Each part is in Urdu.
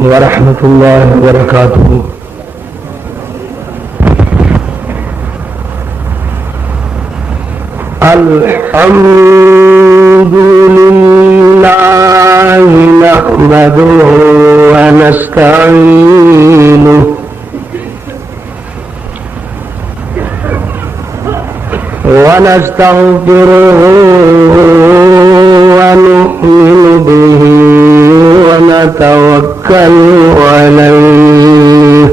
ورحمۃ اللہ وبرکاتہ۔ الحمد للہ نحمده ونستعینه ونستغفره ونؤمن به ونتوكل عليه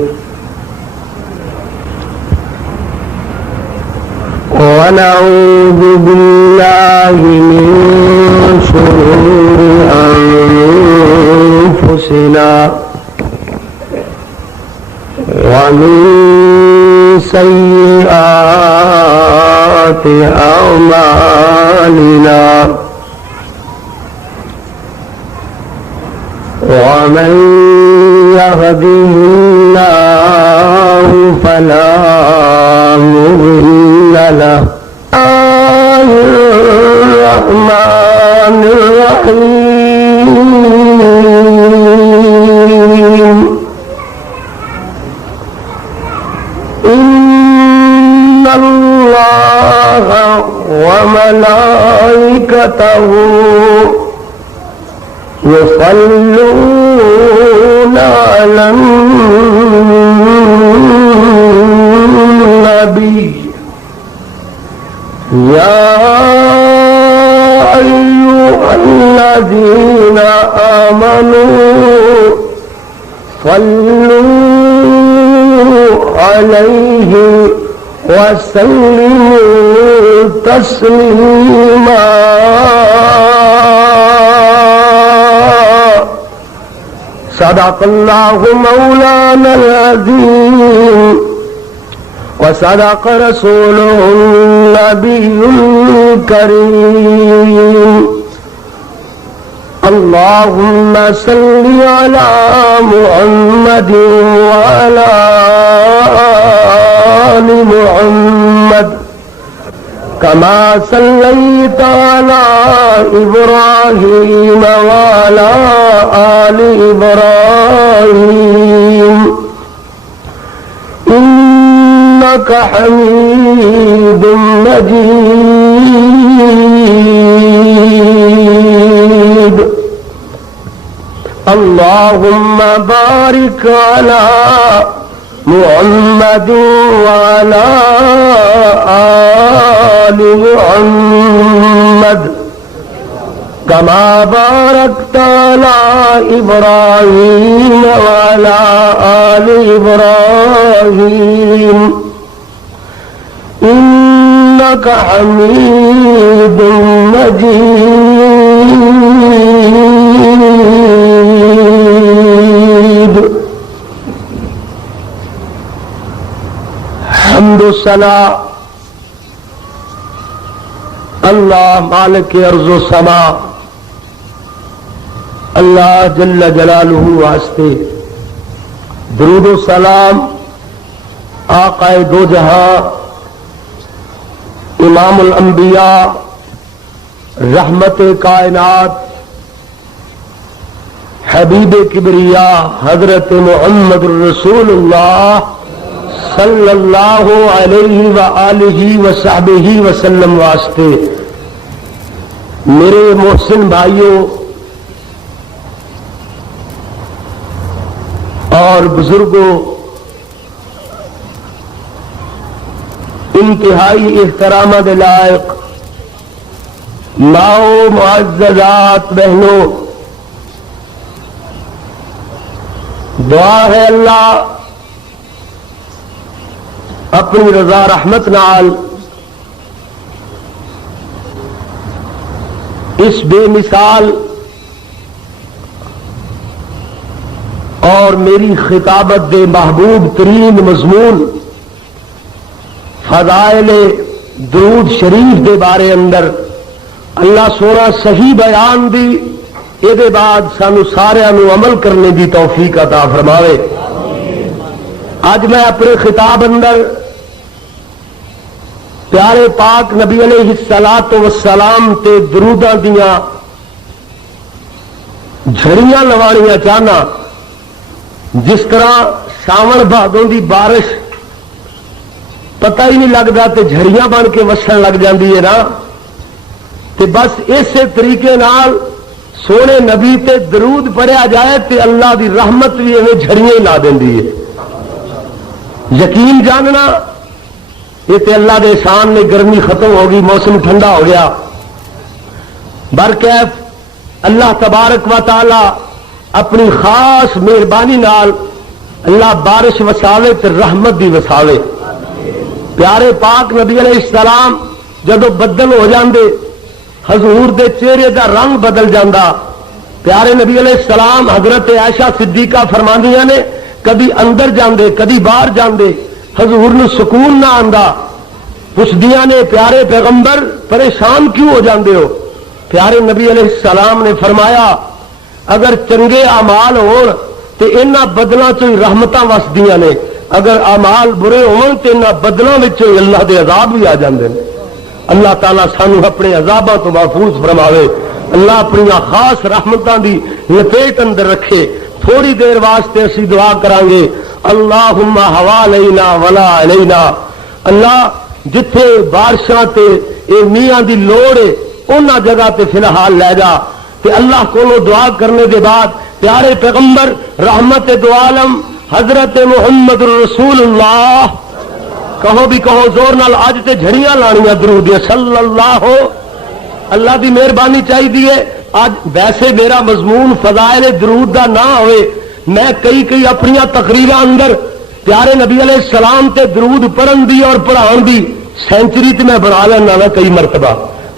ونعوذ بالله من شرور أنفسنا ومن سيئات أعمالنا ومن يهده الله فلا مضل له الرحمن الرحيم إن الله وملائكته يصلون على النبي يا أيها الذين آمنوا صلوا عليه وسلموا تسليما صدق الله مولانا العظيم وصدق رسوله النبي الكريم اللهم صل على محمد وعلى آل محمد كما صليت على إبراهيم وعلى آل إبراهيم إنك حميد مجيد اللهم بارك على محمد وعلى آل محمد كما باركت على إبراهيم وعلى آل إبراهيم إنك حميد مجيد حمد و ثنا اللہ مالک ارض و سما اللہ جل جلالہ واسطے درود و سلام آقا دو جہاں امام الانبیاء رحمت کائنات حبیب کبریا حضرت محمد الرسول اللہ صلی اللہ علیہ وآلہ وصحبہ وسلم واسطے میرے محسن بھائیوں اور بزرگوں، انتہائی احترام کے لائق ماؤں معززات بہنوں، دعا ہے اللہ اپنی رضا رحمت نال اس بے مثال اور میری خطابت دے محبوب ترین مضمون فضائل درود شریف دے بارے اندر اللہ سونا صحیح بیان دی، یہ بعد سانو سارے نو عمل کرنے دی توفیق عطا فرماوے۔ اج میں اپنے خطاب اندر پیارے پاک نبی علیہ الصلوۃ والسلام تے دروداں دیاں جھڑیاں لوانیاں چاہنا جس طرح ساون بھادوں دی بارش پتہ ہی نہیں لگتا تے جھڑیاں بن کے وسن لگ جاندی ہے نا، تے بس اسی طریقے نال سونے نبی تے درود پڑھیا جائے تے اللہ دی رحمت بھی ایویں جھڑیاں لا دیندی ہے۔ یقین جاننا یہ تے اللہ دے احسان نے، گرمی ختم ہو گئی، موسم ٹھنڈا ہو گیا، برکیف اللہ تبارک و تعالی اپنی خاص مہربانی نال اللہ بارش وساوے تے رحمت بھی وساوے۔ پیارے پاک نبی علیہ السلام جدو بدل ہو جاندے حضور دے چہرے دا رنگ بدل جاندہ۔ پیارے نبی علیہ السلام حضرت عائشہ صدیقہ فرماندیاں نے کبھی اندر جاندے کبھی باہر جاندے حضور نو سکون نہ آندا، پوچھدیاں نے پیارے پیغمبر پریشان کیوں ہو جاندے ہو؟ پیارے نبی علیہ السلام نے فرمایا اگر چنگے اعمال ہون تے انہاں بدلاں چوں رحمتاں وسدیاں نے، اگر اعمال برے ہون تے انہاں بدلاں وچوں اللہ دے عذاب بھی آ جاندے نے۔ اللہ تعالیٰ سانو اپنے عذاباں تو محفوظ فرماوے، اللہ اپنی خاص رحمتاں دی لپیٹ اندر رکھے۔ تھوڑی دیر واسطے اسی دعا کران گے، اللہم حوالینا ولا علینا، اللہ جتھے بارشاں تے اے میاں دی لوڑ ہے انہاں جگہ تے فی الحال لے جا۔ تے اللہ کولو دعا کرنے دے بعد پیارے پیغمبر رحمت دو عالم حضرت محمد رسول اللہ کہو بھی کہو زور نال، اج تے جھڑیاں لانیاں درود صلی اللہ، اللہ دی مہربانی چاہیے۔ اج ویسے میرا مضمون فضائل درود دا نہ ہوئے، میں کئی اپنی تقریراں اندر پیارے نبی علیہ السلام تے درود پڑھن دی اور پڑھان دی سینچری تے میں بنا لینا نا کئی مرتبہ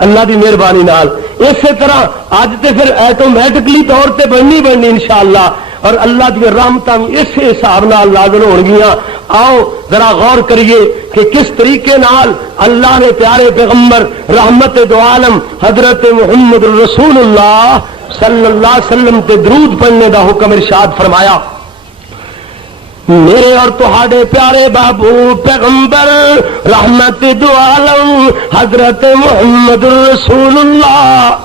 اللہ دی مہربانی نال۔ اسی طرح اج تے پھر ایٹومیٹکلی طور تے بننی انشاءاللہ، اور اللہ دی رحمتاں اس حساب نال نازل ہون گیاں۔ آؤ ذرا غور کریے کہ کس طریقے نال اللہ نے پیارے پیغمبر رحمت دو عالم حضرت محمد رسول اللہ صلی اللہ علیہ وسلم تے درود پڑھنے دا حکم ارشاد فرمایا۔ میرے اور تہاڈے پیارے محبوب پیغمبر رحمت دو عالم حضرت محمد رسول اللہ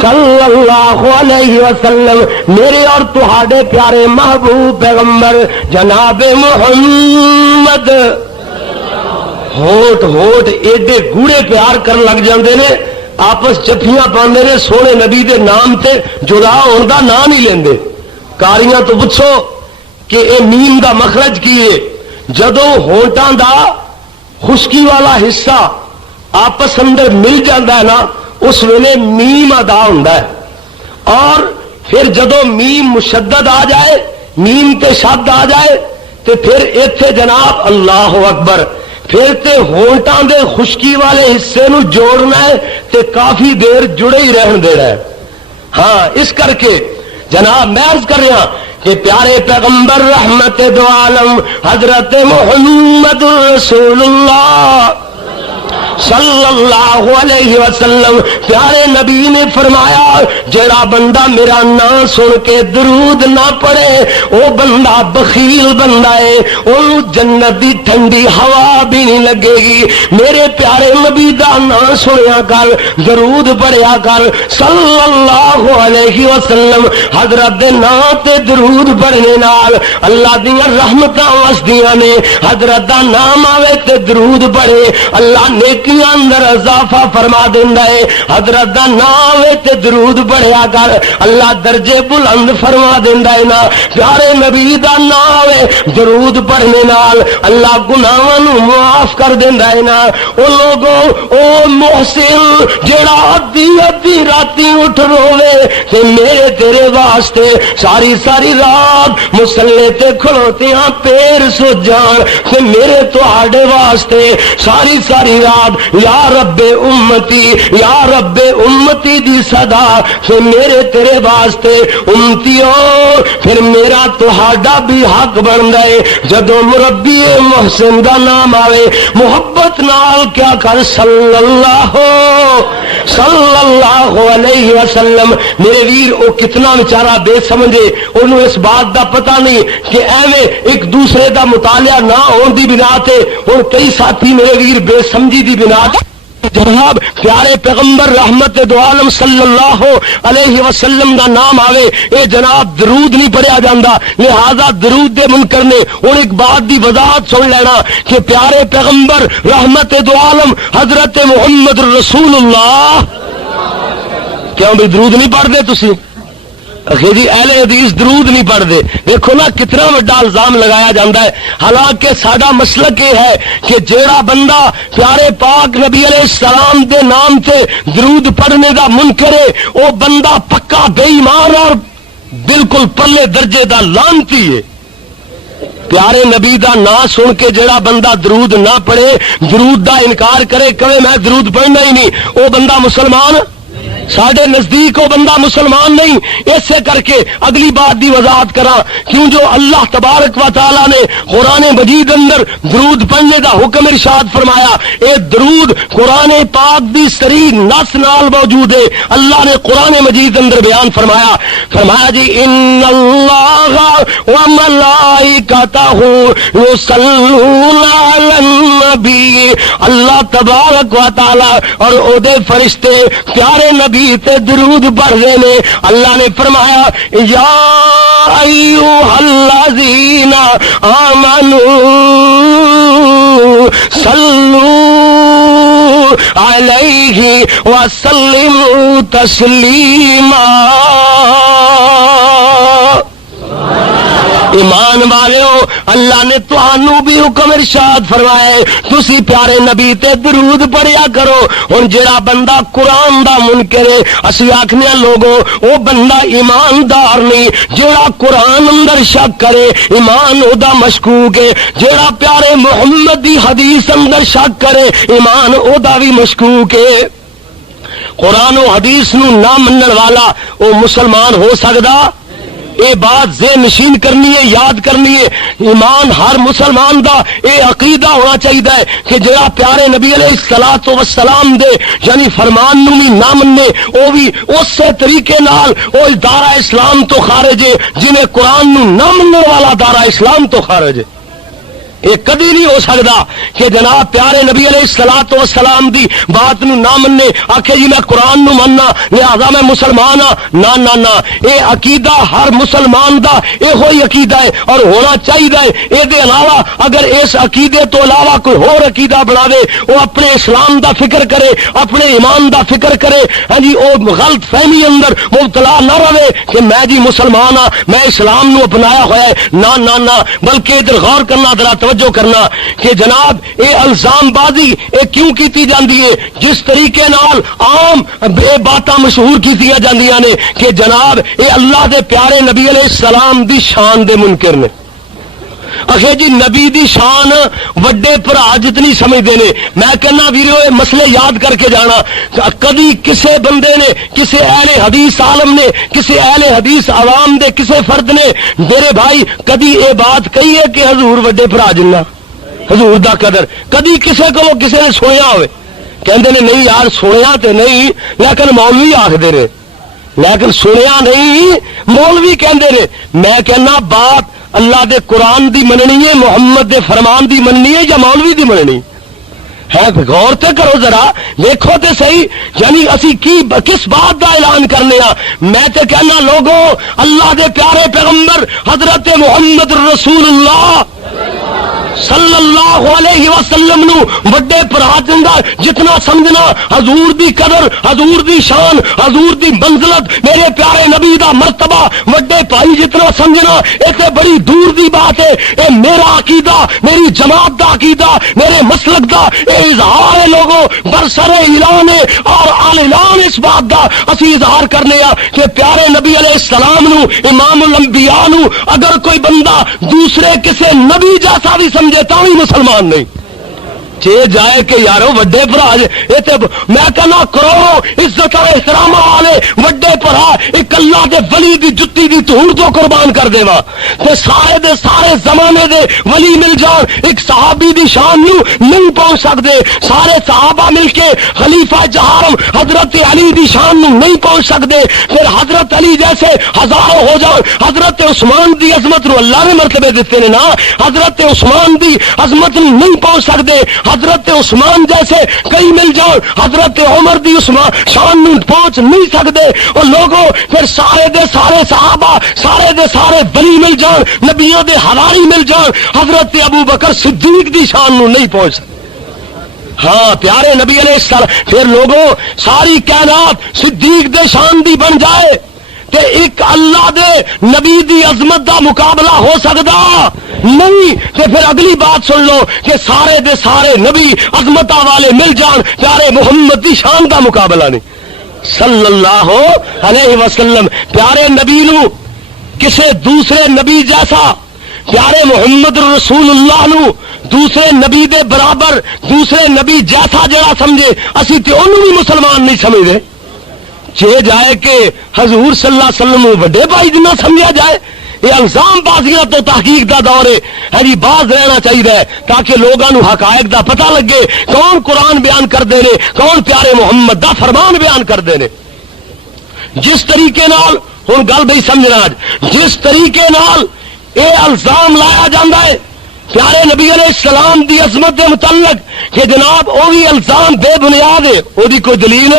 صلی اللہ علیہ وسلم، میرے اور تہاڈے پیارے محبوب پیغمبر جناب محمد ہوٹ ایڈے گوڑے پیار کر لگ جاندے نے، آپس چٹھیاں پاندے نے، سونے نبی دے نام تے جدا ہون دا نام ہی لیندے۔ کاریاں تو پوچھو کہ اے میم دا مخرج کی ہے؟ جدو ہونٹاں دا خشکی والا حصہ آپس اندر مل جاندہ ہے نا اس ویلے میم ادا ہوندا ہے، اور پھر جدو میم مشدد آ جائے، میم تے شد آ جائے تے پھر ایتھے جناب اللہ اکبر، پھر تے ہونٹاں دے خشکی والے حصے نو جوڑنا ہے تے کافی دیر جڑے ہی رہن دینا ہے۔ ہاں اس کر کے جناب میں عرض کر رہا کہ پیارے پیغمبر رحمت دو عالم حضرت محمد رسول اللہ صلی اللہ علیہ وسلم پیارے نبی نے فرمایا جڑا بندہ میرا نام سن کے درود نہ پڑے وہ بندہ بخیل بندہ ہے، انہوں جنت دی ٹھنڈی ہوا بھی نہیں لگے گی۔ میرے پیارے نبی دا نام سنیا کر، درود پڑھیا کر صلی اللہ علیہ وسلم۔ حضرت دے نام تے درود پڑھنے نال اللہ دیاں رحمتاں وسدیاں نے۔ حضرت دا نام آوے تے درود پڑھے اللہ نیک اندر اضافہ فرما دیندا ہے۔ حضرت دا نام تے درود پڑھیا کر اللہ درجے بلند فرما دیندا ہے نا۔ پیارے نبی دا نام درود پڑھنے نال اللہ گناہاں نو معاف کر دیندا ہے نا۔ او لوگوں او محسن جڑا ادھی راتی اٹھ روے تے میرے تیرے واسطے ساری رات مصلے تے کھلوتیاں پیر سو جان تے میرے تہاڈے واسطے ساری رات یا رب امتی یا رب امتی دی صدا سے میرے تیرے واسطے امتیو، پھر میرا تہاڈا بھی حق بندا ہے جدوں مربی محسن دا نام آوے محبت نال کیا کر صلی اللہ علیہ وسلم۔ میرے ویر او کتنا بیچارہ بے سمجھے، انہوں اس بات دا پتہ نہیں کہ ایویں ایک دوسرے دا مطالعہ نہ ہون دی بنا تے ہن کئی ساتھی میرے ویر بے سمجھی دی بنا جناب پیارے پیغمبر رحمت دو عالم صلی اللہ علیہ وسلم دا نام آوے اے جناب درود نہیں پڑھیا جاندہ، لہذا درود دے منکر نے اور ایک بات دی وضاحت سن لینا کہ پیارے پیغمبر رحمت دو عالم حضرت محمد رسول اللہ کیوں بھی درود نہیں پڑھ دے تسی؟ جی اہل حدیث درود نہیں پڑھتے، دیکھو نا کتنا بڑا الزام لگایا جاتا ہے، حالانکہ ساڈا مسلک یہ ہے کہ جیڑا بندہ پیارے پاک نبی علیہ السلام دے نام تے درود پڑھنے دا منکر ہے وہ بندہ پکا بے ایمان اور بالکل پلے درجے دا لعنتی ہے۔ پیارے نبی دا نام سن کے جیڑا بندہ درود نہ پڑھے، درود دا انکار کرے، کہے میں درود پڑھنا ہی نہیں، وہ بندہ مسلمان ساڈے نزدیک وہ بندہ مسلمان نہیں۔ ایسے کر کے اگلی بات دی وضاحت کرا، کیوں جو اللہ تبارک و تعالی نے قرآن مجید اندر درود پڑھنے دا حکم ارشاد فرمایا، اے درود قرآن پاک دی صریح نص نال موجود ہے۔ اللہ نے قرآن مجید اندر بیان فرمایا جی ان اللہ و ملائکتہ یصلون علی النبی، اللہ تبارک و تعالی اور او دے فرشتے پیارے نبی تے درود پڑھ رہے نے۔ اللہ نے فرمایا یا ایھا الذین آمنوا صلوا علیہ وسلموا تسلیما، ایمان والےو اللہ نے تہانوں بھی حکم ارشاد فرمایا ہے تسی پیارے نبی تے درود پڑھیا کرو۔ ہن جڑا بندہ قرآن دا منکر ہے، اسی آکھنے لوگوں او بندہ ایماندار نہیں، جڑا قرآن اندر شک کرے ایمان او دا مشکوک ہے، جڑا پیارے محمد دی حدیث اندر شک کرے ایمان او دا بھی مشکوک ہے۔ قرآن و حدیث نو نہ منن والا او مسلمان ہو سکدا؟ اے بات ذہن نشین کرنی ہے، یاد کرنی ہے۔ ایمان ہر مسلمان دا اے عقیدہ ہونا چاہیے کہ جڑا پیارے نبی علیہ الصلوۃ والسلام دے یعنی فرمان نو بھی نہ مننے او بھی اسی طریقے نال او دارہ اسلام تو خارج ہے جنہیں قرآن نو نہ مننے والا دارہ اسلام تو خارج ہے۔ یہ کدی نہیں ہو سکتا کہ جناب پیارے نبی علیہ الصلوۃ والسلام دی بات نو نہ مننے آکھے جی میں قرآن نو مننا لہذا میں مسلمان ہاں، نہ نہ نہ، یہ عقیدہ ہر مسلمان دا یہ عقیدہ ہے اور ہونا چاہیے۔ یہ علاوہ اگر اس عقیدے تو علاوہ کوئی اور عقیدہ بناوے وہ اپنے اسلام دا فکر کرے، اپنے ایمان دا فکر کرے، ہاں جی وہ غلط فہمی اندر مبتلا نہ رہے کہ میں جی مسلمان ہاں، میں اسلام نو اپنایا ہوا ہے، نہ نہ نہ، بلکہ ادھر غور کرنا، ذرا توجہ کرنا کہ جناب یہ الزام بازی یہ کیوں کیتی جاندی ہے؟ جس طریقے نال عام بے باتاں مشہور کیتی جاندیاں نے کہ جناب یہ اللہ دے پیارے نبی علیہ السلام دی شان دے منکر نے۔ اکھے جی نبی دی شان وڈے بھرا جتنی سمجھتے ہیں، میں کہنا ویرو یہ مسئلے یاد کر کے جانا، کدی کسے بندے نے، کسے اہل حدیث عالم نے، کسے اہل حدیث عوام دے کسے فرد نے میرے بھائی کدی یہ بات کہی ہے کہ حضور وڈے بھرا جنہ حضور دا قدر کدی کسے کو کسے نے سنیا ہوئے؟ کہندے نے نہیں یار سنیا تے نہیں، لیکن مولوی آکھدے نے، لیکن سنیا نہیں مولوی کہندے نے۔ میں کہنا بات اللہ دے قرآن دی مننی ہے، محمد دے فرمان دی مننی ہے یا مولوی دی مننی ہے؟ غور تے کرو ذرا، دیکھو تے صحیح، یعنی اسی کس بات دا اعلان کرنے ہاں؟ میں تے کہنا لوگوں اللہ دے پیارے پیغمبر حضرت محمد رسول اللہ صلی اللہ علیہ وسلم نو وڈے بھرا جندا جتنا سمجھنا حضور دی قدر، حضور دی شان، حضور دی منزلت، میرے پیارے نبی دا مرتبہ وڈے بھائی جتنا سمجھنا یہ تے بڑی دور دی بات ہے۔ اے میرا عقیدہ، میری جماعت دا عقیدہ، میرے مسلک دا اے اظہار ہے لوگوں برسر اعلان ہے اور اعلان اس بات دا اسی اظہار کرنے ہاں کہ پیارے نبی علیہ السلام نو امام الانبیاء نو اگر کوئی بندہ دوسرے کسے نبی جیسا بھی سمجھے تا بھی مسلمان نہیں چے جائے کہ یارو وڈے بھرا میں کہنا کرو عزت اور احترام والے وڈے بھرا ایک اللہ دے ولی دی جتی دی دھوڑ تو قربان کر دے وا تے سارے دے سارے زمانے دے ولی مل جان ایک صحابی دی شان نو نہیں پہنچ سکتے، سارے صحابہ مل کے خلیفہ جہارم حضرت علی دی شان نو نہیں پہنچ سکتے، پھر حضرت علی جیسے ہزاروں ہو جان، حضرت عثمان دی عظمت نو اللہ نے مرتبے دیتے نے نا، حضرت عثمان دی عظمت نو نہیں پہنچ سکتے، حضرت عثمان جیسے کئی مل جان، حضرت عمر دی عثمان شان نو پہنچ نہیں سکتے، اور لوگوں پھر سارے دے سارے صحابہ سارے دے سارے ولی مل جان، نبیوں دے حواری مل جان، حضرت ابو بکر صدیق دی شان نو نہیں پہنچ سکتے۔ ہاں پیارے نبی علیہ السلام، پھر لوگوں ساری کائنات صدیق دے شان دی بن جائے تے ایک اللہ دے نبی دی عظمت دا مقابلہ ہو سکدا نہیں، تے پھر اگلی بات سن لو کہ سارے دے سارے نبی عظمتاں والے مل جان، پیارے محمد دی شان دا مقابلہ نہیں صلی اللہ علیہ وسلم۔ پیارے نبی نو کسے دوسرے نبی جیسا، پیارے محمد رسول اللہ نو دوسرے نبی دے برابر، دوسرے نبی جیسا جڑا سمجھے اسی تے انہوں بھی مسلمان نہیں سمجھے، چے جائے کہ حضور صلی اللہ علیہ وسلم وڈے بھائی جنہ سمجھا جائے۔ یہ الزام بازیاں تو تحقیق دا دور ہے، باز رہنا چاہیے تاکہ لوگوں حقائق دا پتہ لگے، کون قرآن بیان کر دے نے، کون پیارے محمد دا فرمان بیان کر دے نے۔ جس طریقے نال ہن گل بھائی سمجھنا، جس طریقے نال اے الزام لایا جاندہ ہے پیارے نبی علیہ السلام دی عظمت دے متعلق کہ جناب وہ بھی الزام بے بنیاد ہے، وہ دی کوئی دلیل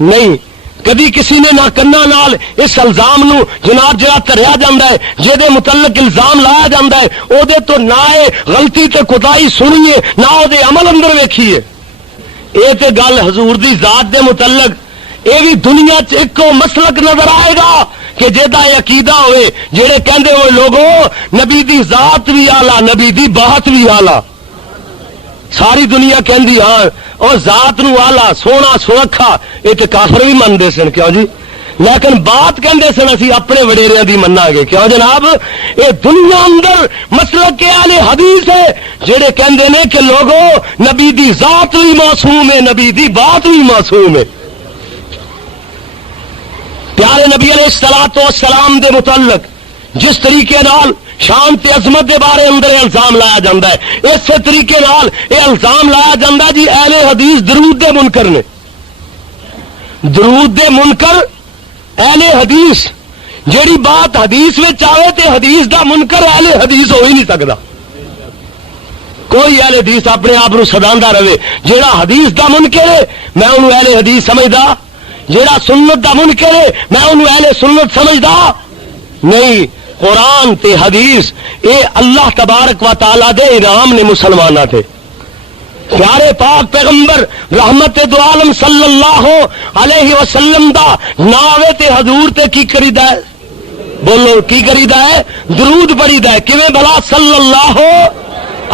نہیں۔ کبھی کسی نے نہ کنا نال اس الزام نو جناب جڑا تریا جاندہ ہے، جے دے متعلق الزام لایا جاندہ ہے، او دے تو نہ غلطی تے کوتاہی سنیے نہ او دے عمل اندر ویکھیے۔ اے تے گل حضور دی ذات دے متعلق اے بھی دنیا چ ایکو مسلک نظر آئے گا کہ جیدا یہ عقیدہ ہوئے جڑے کہندے ہوئے لوگوں نبی دی ذات بھی آلہ، نبی دی بات بھی آلہ، ساری دنیا کہندی ہاں اور ذات نو آلہ سونا سرکھا، یہ تو کافر بھی منتے سن، کیوں جی؟ لیکن بات کہندے سن اسی اپنے وڈیریاں دی مننا گے، کیوں جناب؟ یہ دنیا اندر مسلک کے اہل حدیث ہے جڑے کہندے نے کہ لوگوں نبی دی ذات بھی معصوم ہے، نبی دی بات بھی معصوم ہے۔ پیارے نبی علیہ الصلوۃ والسلام دے متعلق جس طریقے نال شان تے عظمت دے بارے اندر الزام لایا جاندہ ہے، اس طریقے نال یہ الزام لایا جاندہ جی اہل حدیث درود دے منکر نے، درود دے منکر اہل حدیث، جیڑی بات حدیث میں چاہے تے حدیث دا منکر اہل حدیث ہو ہی نہیں سکتا۔ کوئی اہل حدیث اپنے آپ کو سداندا رہے، جیڑا حدیث دا منکر ہے میں انہوں اہل حدیث سمجھدا، جیڑا سنت دا منکر ہے میں انہوں اہل سنت سمجھدا نہیں۔ قرآن تے حدیث اے اللہ تبارک و تعالی دے انعام نے مسلمانہ تھے۔ پیارے پاک پیغمبر رحمت دو عالم صلی اللہ علیہ وسلم دا ناوے تے حضور تے کی کریدا ہے؟ بولو کی کریدا ہے؟ درود پڑھیدا ہے، کیویں بھلا؟ صلی اللہ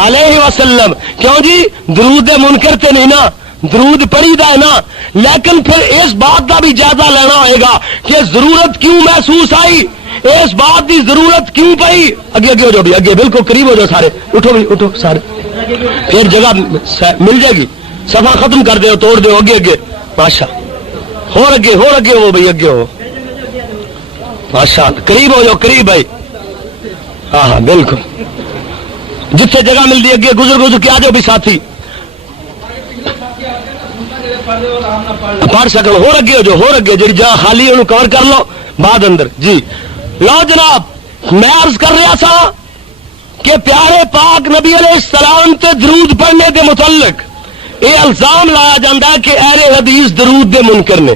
علیہ وسلم۔ کیوں جی؟ درود منکر تے نہیں نا، درود پڑھی دا ہے نا، لیکن پھر اس بات کا بھی جائزہ لینا ہوئے گا کہ ضرورت کیوں محسوس آئی، اس بات کی ضرورت کیوں پئی۔ اگے اگے ہو جاؤ بھی، اگے بالکل قریب ہو جاؤ سارے، اٹھو بھی اٹھو سارے، پھر جگہ مل جائے گی، صفحہ ختم کر دو، توڑ دو، اگے اگے ماشاء ہو اگے ہو بھائی، اگے ہو ماشاء، قریب ہو جاؤ، قریب بھائی، ہاں ہاں بالکل، جتنے جگہ ملتی اگے گزر کے آ جاؤ بھی ساتھی پڑھ سکو، ہو اگے ہو جاؤ، ہو اگے جی جگہ خالی انہوں کور کر لو بعد اندر جی۔ لو جناب میں عرض کر رہا تھا کہ پیارے پاک نبی علیہ السلام تے درود پڑھنے کے متعلق یہ الزام لایا جاتا ہے کہ اہل حدیث درود دے منکر نے۔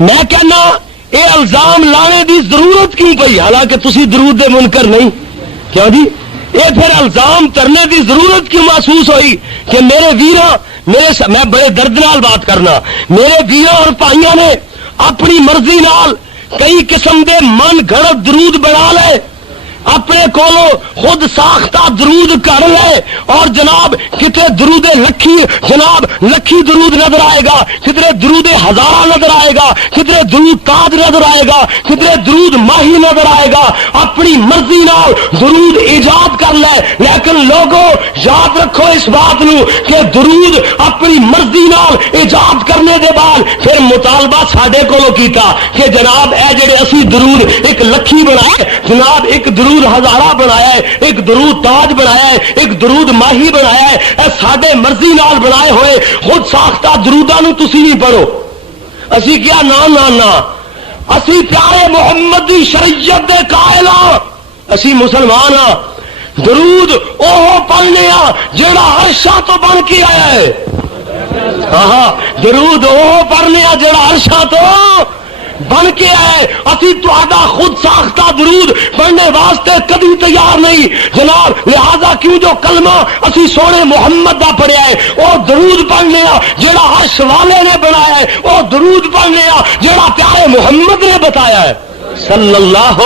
میں کہنا یہ الزام لانے دی ضرورت کیوں پئی، حالانکہ تسی درود دے منکر نہیں، کیوں جی؟ یہ پھر الزام کرنے دی ضرورت کیوں محسوس ہوئی کہ میرے ویراں میں بڑے درد نال بات کرنا، میرے ویراں اور بھائیاں نے اپنی مرضی نال کئی قسم دے من گھڑت درود بنا لے، اپنے کولو خود ساختہ درود کر لے، اور جناب کتنے درود لکھی، جناب لکھی درود نظر آئے گا، کتنے درود ہزارہ نظر آئے گا، کتنے درود تاج نظر آئے گا، کتنے درود ماہی نظر آئے گا، اپنی مرضی نال درود ایجاد کر لے۔ لیکن لوگوں یاد رکھو اس بات نو کہ درود اپنی مرضی نال ایجاد کرنے دے بعد پھر مطالبہ ساڈے کولو کیتا کہ جناب اے جڑے اسی درود ایک لکھی بنائے، جناب ایک درود ہزارہ بنایا ہے، ایک درود تاج بنایا ہے، ایک درود ماہی بنایا ہے، اے ساڈے مرضی نال بنائے ہوئے خود ساختہ دروداں نو تسی نہیں پڑھو۔ اسی کیا نا نا نا، اسی پیارے محمد دی شریعت دے قائل ہاں، اسی مسلمان ہاں، درود وہ پڑھنے جڑا عرشاں تو بن کے آیا ہے. ہاں درود وہ پڑھنے جڑا عرشاں تو بن کے آئے. اسی تہاڈا خود ساختہ درود پڑھنے واسطے کبھی تیار نہیں جناب. لہذا کیوں جو کلمہ اسی سونے محمد دا پڑھیا ہے وہ درود پڑھنے جڑا عرش والے نے بنایا ہے, وہ درود پڑھنے جڑا پیارے محمد نے بتایا ہے صلی اللہ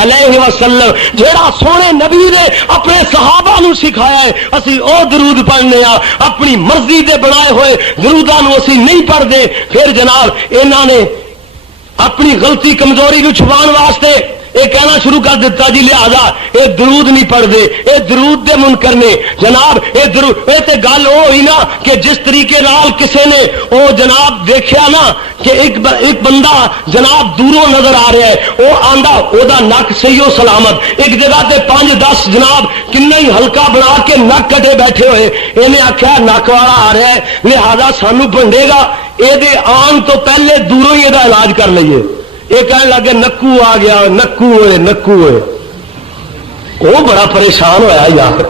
علیہ وسلم. جڑا سونے نبی نے اپنے صحابہ نو سکھایا ہے اسی او درود پڑھنے اپنی مرضی دے بنائے ہوئے دروداں نو اسی نہیں پڑھتے. پھر جناب انہاں نے اپنی غلطی کمزوری نو چھپان واسطے یہ کہنا شروع کر دیتا جی لہذا یہ درود نہیں پڑھتے, یہ درود دے منکر نے. جناب یہ درود یہ تے گل وہ ہوئی نا کہ جس طریقے نال کسے نے وہ جناب دیکھیا نا کہ ایک بندہ جناب دوروں نظر آ رہا ہے, وہ آندا او دا نک صحیح و سلامت, ایک جگہ تے 5-10 جناب کنا ہی ہلکا بنا کے نک کٹے بیٹھے ہوئے. انہیں آخیا نک والا آ رہا ہے لہذا سانو بنڈے گا, یہ آن تو پہلے دوروں ہی یہ علاج کر لیے. یہ کہنے لگے نکو آ گیا, نکو ہوئے نکو ہوئے. وہ بڑا پریشان ہویا یار,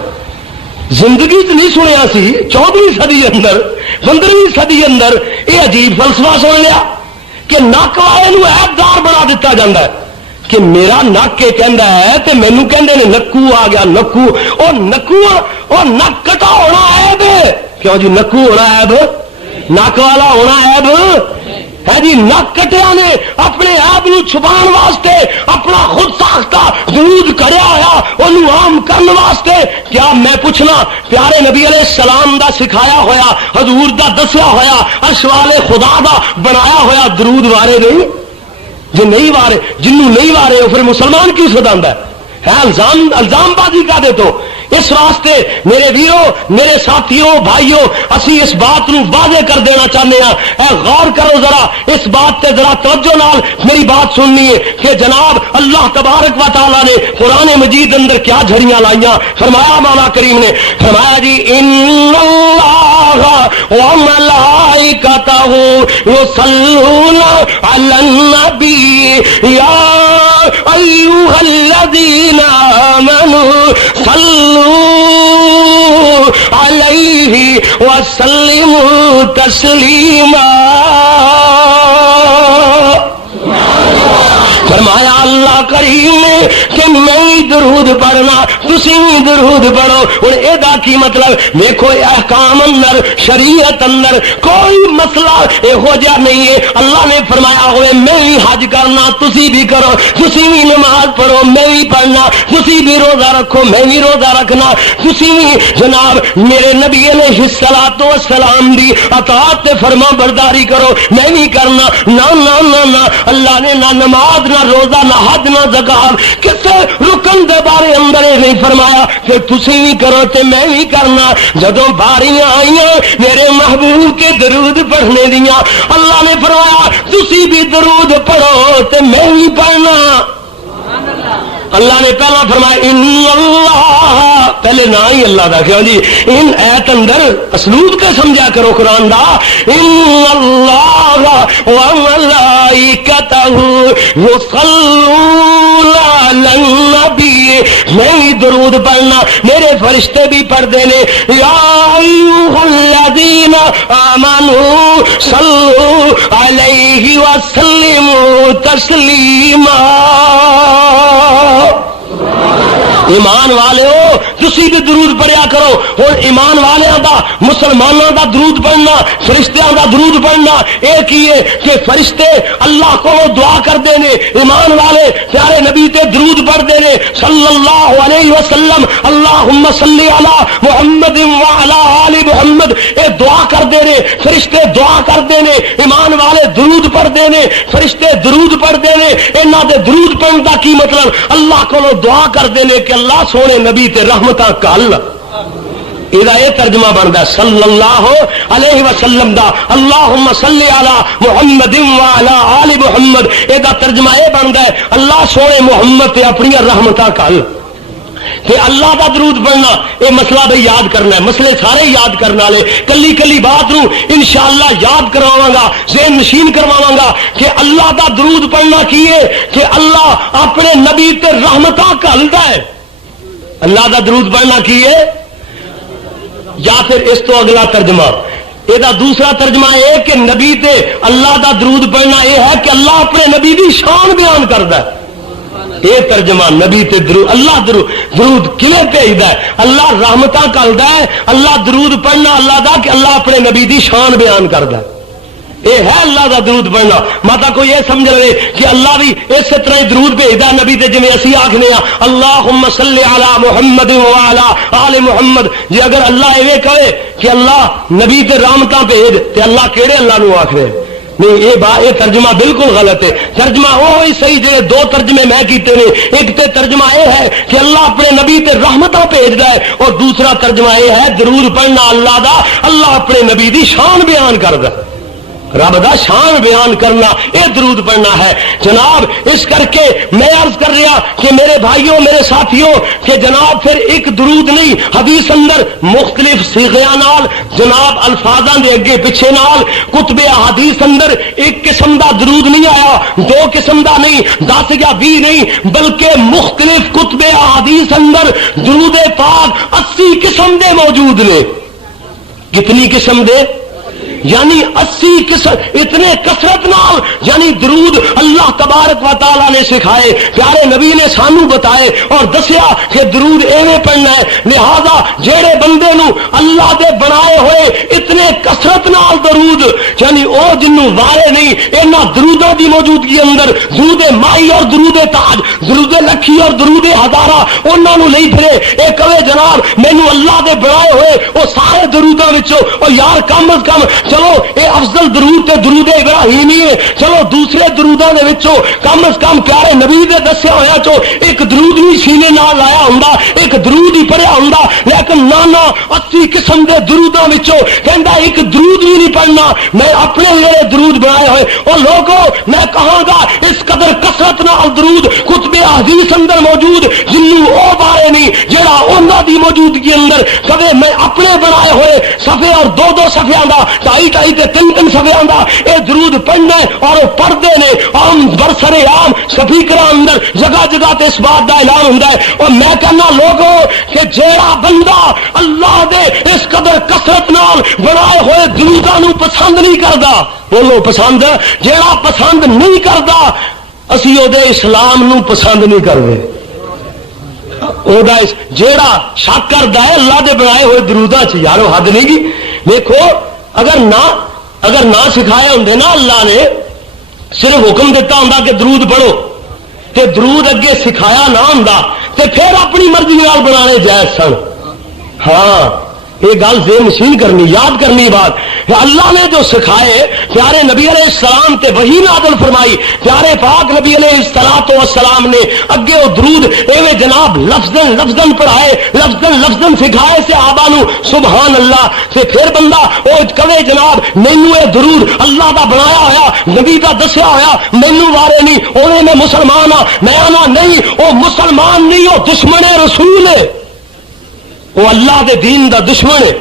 زندگی چ نہیں سنیا سی 14ویں صدی اندر 15ویں صدی اندر یہ عجیب فلسفہ سن لیا کہ نک والے نو عیبدار بنا دیتا جاتا ہے کہ میرا نک یہ کہندا ہے تے مینوں کہندے نے نکو آ گیا نکو. او نکو او نک کٹا ہونا عیب ہے کیوں جی؟ نکو ہونا عیب, نک والا ہونا عیب ہے جی. نک کٹیا نے اپنے آپ نو چھپان واسطے اپنا خود ساختہ درود کریا ہوا انہوں عام کرنے واسطے. کیا میں پوچھنا پیارے نبی علیہ السلام دا سکھایا ہویا حضور دا دسیا ہویا عرش والے خدا دا بنایا ہویا درود وارے نہیں؟ جی نہیں وارے, جنوں نہیں وارے وہ پھر مسلمان کیوں سداندا ہے؟ الزام بازی کا دے تو. اس واسطے میرے ویرو میرے ساتھیوں بھائیوں اسی اس بات نو واضح کر دینا چاہتے ہیں. اے غور کرو ذرا اس بات تے ذرا توجہ نال میری بات سننی ہے کہ جناب اللہ تبارک و تعالی نے قرآن مجید اندر کیا جھڑیاں لائیاں. فرمایا مولا کریم نے فرمایا جی ان اللہ و ملائکتہ یصلون علی النبی یا ایھا الذین آمنوا صلوا علیہ وسلموا تسلیما. فرمایا اللہ کریم نے کہ میں درود پڑھنا تسی درود پڑھو. ہوں یہ کی مطلب دیکھو احکام اندر شریعت اندر کوئی مسئلہ یہو جہا نہیں ہے. اللہ نے فرمایا ہوئے میں بھی حج کرنا تسی بھی کرو, تسی بھی نماز پڑھو میں بھی پڑھنا, تسی بھی روزہ رکھو میں بھی روزہ رکھنا, تسی بھی جناب میرے نبی علیہ الصلوۃ والسلام دی اطاعت فرما برداری کرو میں بھی کرنا. نہ نہ نہ نہ اللہ نے نہ نماز نہ روزہ نہ حج نہ زکات کسے رکن دے بارے اندر نہیں فرمایا کہ تسی بھی کرو تے میں بھی کرنا. جدوں باریاں آئیاں میرے محبوب کے درود پڑھنے دیاں اللہ نے فرمایا تسی بھی درود پڑھو تے میں بھی پڑھنا. اللہ نے پہلا فرمایا ان اللہ, پہلے نہ ہی اللہ دا کیوں جی ان ایت اندر اسلوب کا سمجھا کرو قرآن دا. ان اللہ و ملائکتہ یصلون علی النبی, میں درود پڑھنا میرے فرشتے بھی پڑھتے ہیں. یا ایھا الذین آمنوا صلوا علیہ وسلموا تسلیما. ایمان والے ہو تسی بھی درود پڑھیا کرو. اور ایمان والوں دا مسلمانوں دا درود پڑھنا فرشتیاں دا درود پڑھنا ایک ہی ہے کہ فرشتے اللہ کو دعا کرتے ہیں, ایمان والے پیارے نبی تے درود پڑھتے ہیں صلی اللہ علیہ وسلم. اللہم صلی علی محمد وعلی آل محمد, اے دعا کرتے ہیں فرشتے دعا کرتے ہیں, ایمان والے درود پڑھتے ہیں فرشتے درود پڑھتے ہیں. انہاں دے درود پڑھن دا کی مطلب اللہ کو دعا کرتے ہیں کہ اللہ سونے نبی تے رحمتاں کل. یہ ترجمہ بنتا صلی اللہ علیہ وسلم دا اللہم صلی علی محمد وعلی آل محمد. یہ ترجمہ یہ بنتا ہے اللہ سونے محمد تے اپنی رحمتاں کل. کہ اللہ دا درود پڑھنا یہ مسئلہ بھی یاد کرنا ہے, مسئلے سارے یاد کرنے والے کلی کلی بات نو انشاءاللہ یاد کرواواں گا ذہن نشین کرواواں گا کہ اللہ دا درود پڑھنا کی ہے کہ اللہ اپنے نبی تے رحمتاں گھلدا ہے. اللہ دا درود پڑھنا کی ہے؟ یا پھر اس تو اگلا ترجمہ، یہ دوسرا ترجمہ ہے کہ نبی تے اللہ دا درود پڑھنا یہ ہے کہ اللہ اپنے نبی دی شان بیان کرتا ہے۔ یہ ترجمہ نبی تے درود، اللہ درود کلے بھیجدا ہے، اللہ رحمتاں کردا ہے، اللہ درود پڑھنا اللہ دا کہ اللہ اپنے نبی دی شان بیان کردا ہے۔ یہ ہے اللہ دا درود پڑھنا۔ ماتا کوئی یہ سمجھ لے کہ اللہ بھی اسی طرح درود بھیجدا ہے نبی تے، جویں اسی آکھنے ہاں اللہم صلی علی محمد وعلی آل محمد، جی اگر اللہ ایویں کہے کہ اللہ نبی تے رحمتاں بھیج تے اللہ کیڑے اللہ نو آکھے؟ نہیں، یہ ترجمہ بالکل غلط ہے۔ ترجمہ وہی صحیح جڑے دو ترجمے میں کیتے نے، ایک تے ترجمہ یہ ہے کہ اللہ اپنے نبی تے رحمتاں بھیجدا ہے، اور دوسرا ترجمہ یہ ہے درود پڑھنا اللہ دا، اللہ اپنے نبی دی شان بیان کردا ہے، رب دا شان بیان کرنا یہ درود پڑھنا ہے جناب۔ اس کر کے میں عرض کر رہا کہ میرے بھائیوں میرے ساتھیوں کہ جناب پھر ایک درود نہیں، حدیث اندر مختلف صیغیاں نال جناب الفاظاں دے اگے پیچھے نال کتب احادیث اندر ایک قسم دا درود نہیں آیا، دو قسم دا نہیں، 10 یا 20 نہیں، بلکہ مختلف کتب احادیث اندر درود پاک 80 قسم دے موجود نے۔ کتنی قسم دے؟ یعنی 80 قسم، اتنے کثرت نال یعنی درود اللہ تبارک و تعالی نے سکھائے، پیارے نبی نے سانو بتائے اور دسیا کہ درود ایویں پڑھنا ہے۔ لہذا جیڑے بندے نو اللہ دے بنائے ہوئے اتنے کثرت نال درود، یعنی او جنوں وارے نہیں انہاں دروداں دی موجودگی اندر، درود مائی اور درود تاج، درود لکھی اور درود ہزارہ انہاں نو لئی پھرے، اے کہے جناب مینوں اللہ دے بنائے ہوئے او سارے دروداں وچوں او یار کم از کم چلو اے افضل درود تے درود ابراہیمی ہے، چلو دوسرے دروداں دے وچوں کم از کم پیارے نبی دے دسیا ہویا چو ایک درود بھی سینے نال لایا ہوندا، ایک درود ہی پڑھیا ہوندا، لیکن نانا 80 قسم دے دروداں وچوں کہندا ایک درود بھی نہیں پڑھنا، میں اپنے لیے درود بنائے ہوئے۔ اور لوگوں میں کہاں گا اس قدر کثرت نال درود کتب حدیث اندر موجود جنوں او بارے نہیں جڑا انہاں دی موجودگی اندر کبھی میں اپنے بنائے ہوئے صفحے اور دو صفحیاں دا ٹائی تے تین صفحیاں دا اے درود پڑھنا ہے اور وہ پڑھتے نے عام برسر عام سپیکراں اندر جگہ جگہ تے اس بات دا اعلان ہوندا ہے۔ اور میں کہنا لوگوں کہ جیڑا بندہ اللہ دے اس قدر کثرت نال بنائے ہوئے دروداں نو پسند نہیں کردا، بولو پسند، جیڑا پسند نہیں کردا اسی او دے اسلام نو پسند نہیں کردے۔ جیڑا شک کردا ہے اللہ دے بنائے ہوئے دروداں چ یارو حد نہیں گی۔ دیکھو اگر نہ سکھایا ہوں نا اللہ نے صرف حکم دیتا ہوں کہ درود پڑھو تے درود اگے سکھایا نہ ہوں تے پھر اپنی مرضی نال بنانے جائز سن۔ ہاں یہ گل ذہن نشین کرنی، یاد کرنی بات، اللہ نے جو سکھائے پیارے نبی علیہ السلام تے وہی نازل فرمائی، پیارے پاک نبی علیہ السلام نے اگے وہ درود ایویں جناب لفظاً لفظاً پڑھائے، لفظاً سکھائے صحابہ نو، سبحان اللہ۔ تے پھر بندہ وہ کہے جناب مینوں یہ درود اللہ دا بنایا ہویا نبی دا دسیا ہویا مینوں وارے نہیں، اونے میں مسلمان ہاں، میں آنا نہیں، وہ مسلمان نہیں، وہ دشمن رسول ہے، وہ اللہ دے دین دا دشمن ہے،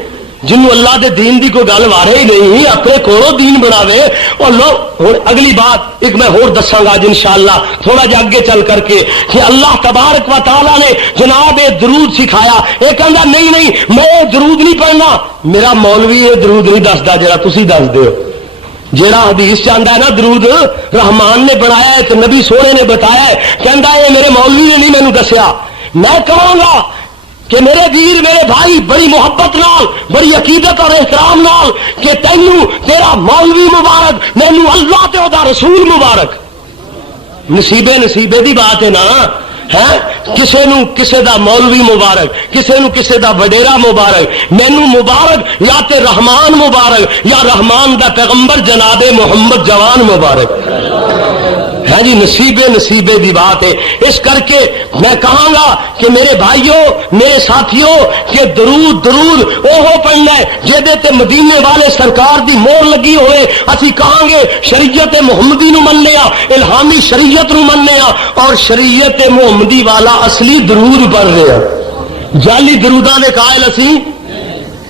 جنوں اللہ دے دین دی کوئی گل وارے ہی نہیں، اپنے کولوں دین بناوے۔ اور لوگ اگلی بات ایک میں ہور دساں گا انشاءاللہ تھوڑا جا اگے چل کر کے کہ اللہ تبارک و تعالی نے جناب یہ درود سکھایا، یہ کہندا نہیں میں یہ درود نہیں پڑھنا، میرا مولوی یہ درود نہیں دسدا جڑا تسی دس دیو، جیڑا حدیث چاہتا ہے نا درود رحمان نے بنایا ہے تو نبی سونے نے بتایا ہے، کہندا یہ میرے مولوی نے نہیں مینوں دسیا۔ میں کہوں گا کہ میرے ویر میرے بھائی بڑی محبت نال بڑی عقیدت اور احترام نال کہ تینوں تیرا مولوی مبارک، مینوں اللہ تے دا رسول مبارک، نصیبے دی بات ہے نا، ہے کسے نو کسے دا مولوی مبارک، کسے نو کسے دا وڈیرا مبارک، مینوں مبارک یا تے رحمان مبارک یا رحمان دا پیغمبر جناب محمد جوان مبارک ہے جی، نصیبے دی بات ہے۔ اس کر کے میں کہاں گا کہ میرے بھائیوں میرے ساتھیوں کہ درود اوہو پڑھنا ہے جہدے تے مدینے والے سرکار دی مور لگی ہوئے، اسی کہاں گے شریعت محمدی نو مننے ہاں، الہامی شریعت نو مننے ہاں، اور شریعت محمدی والا اصلی درود پڑھ رہے ہیں، جعلی دروداں دے قائل اسی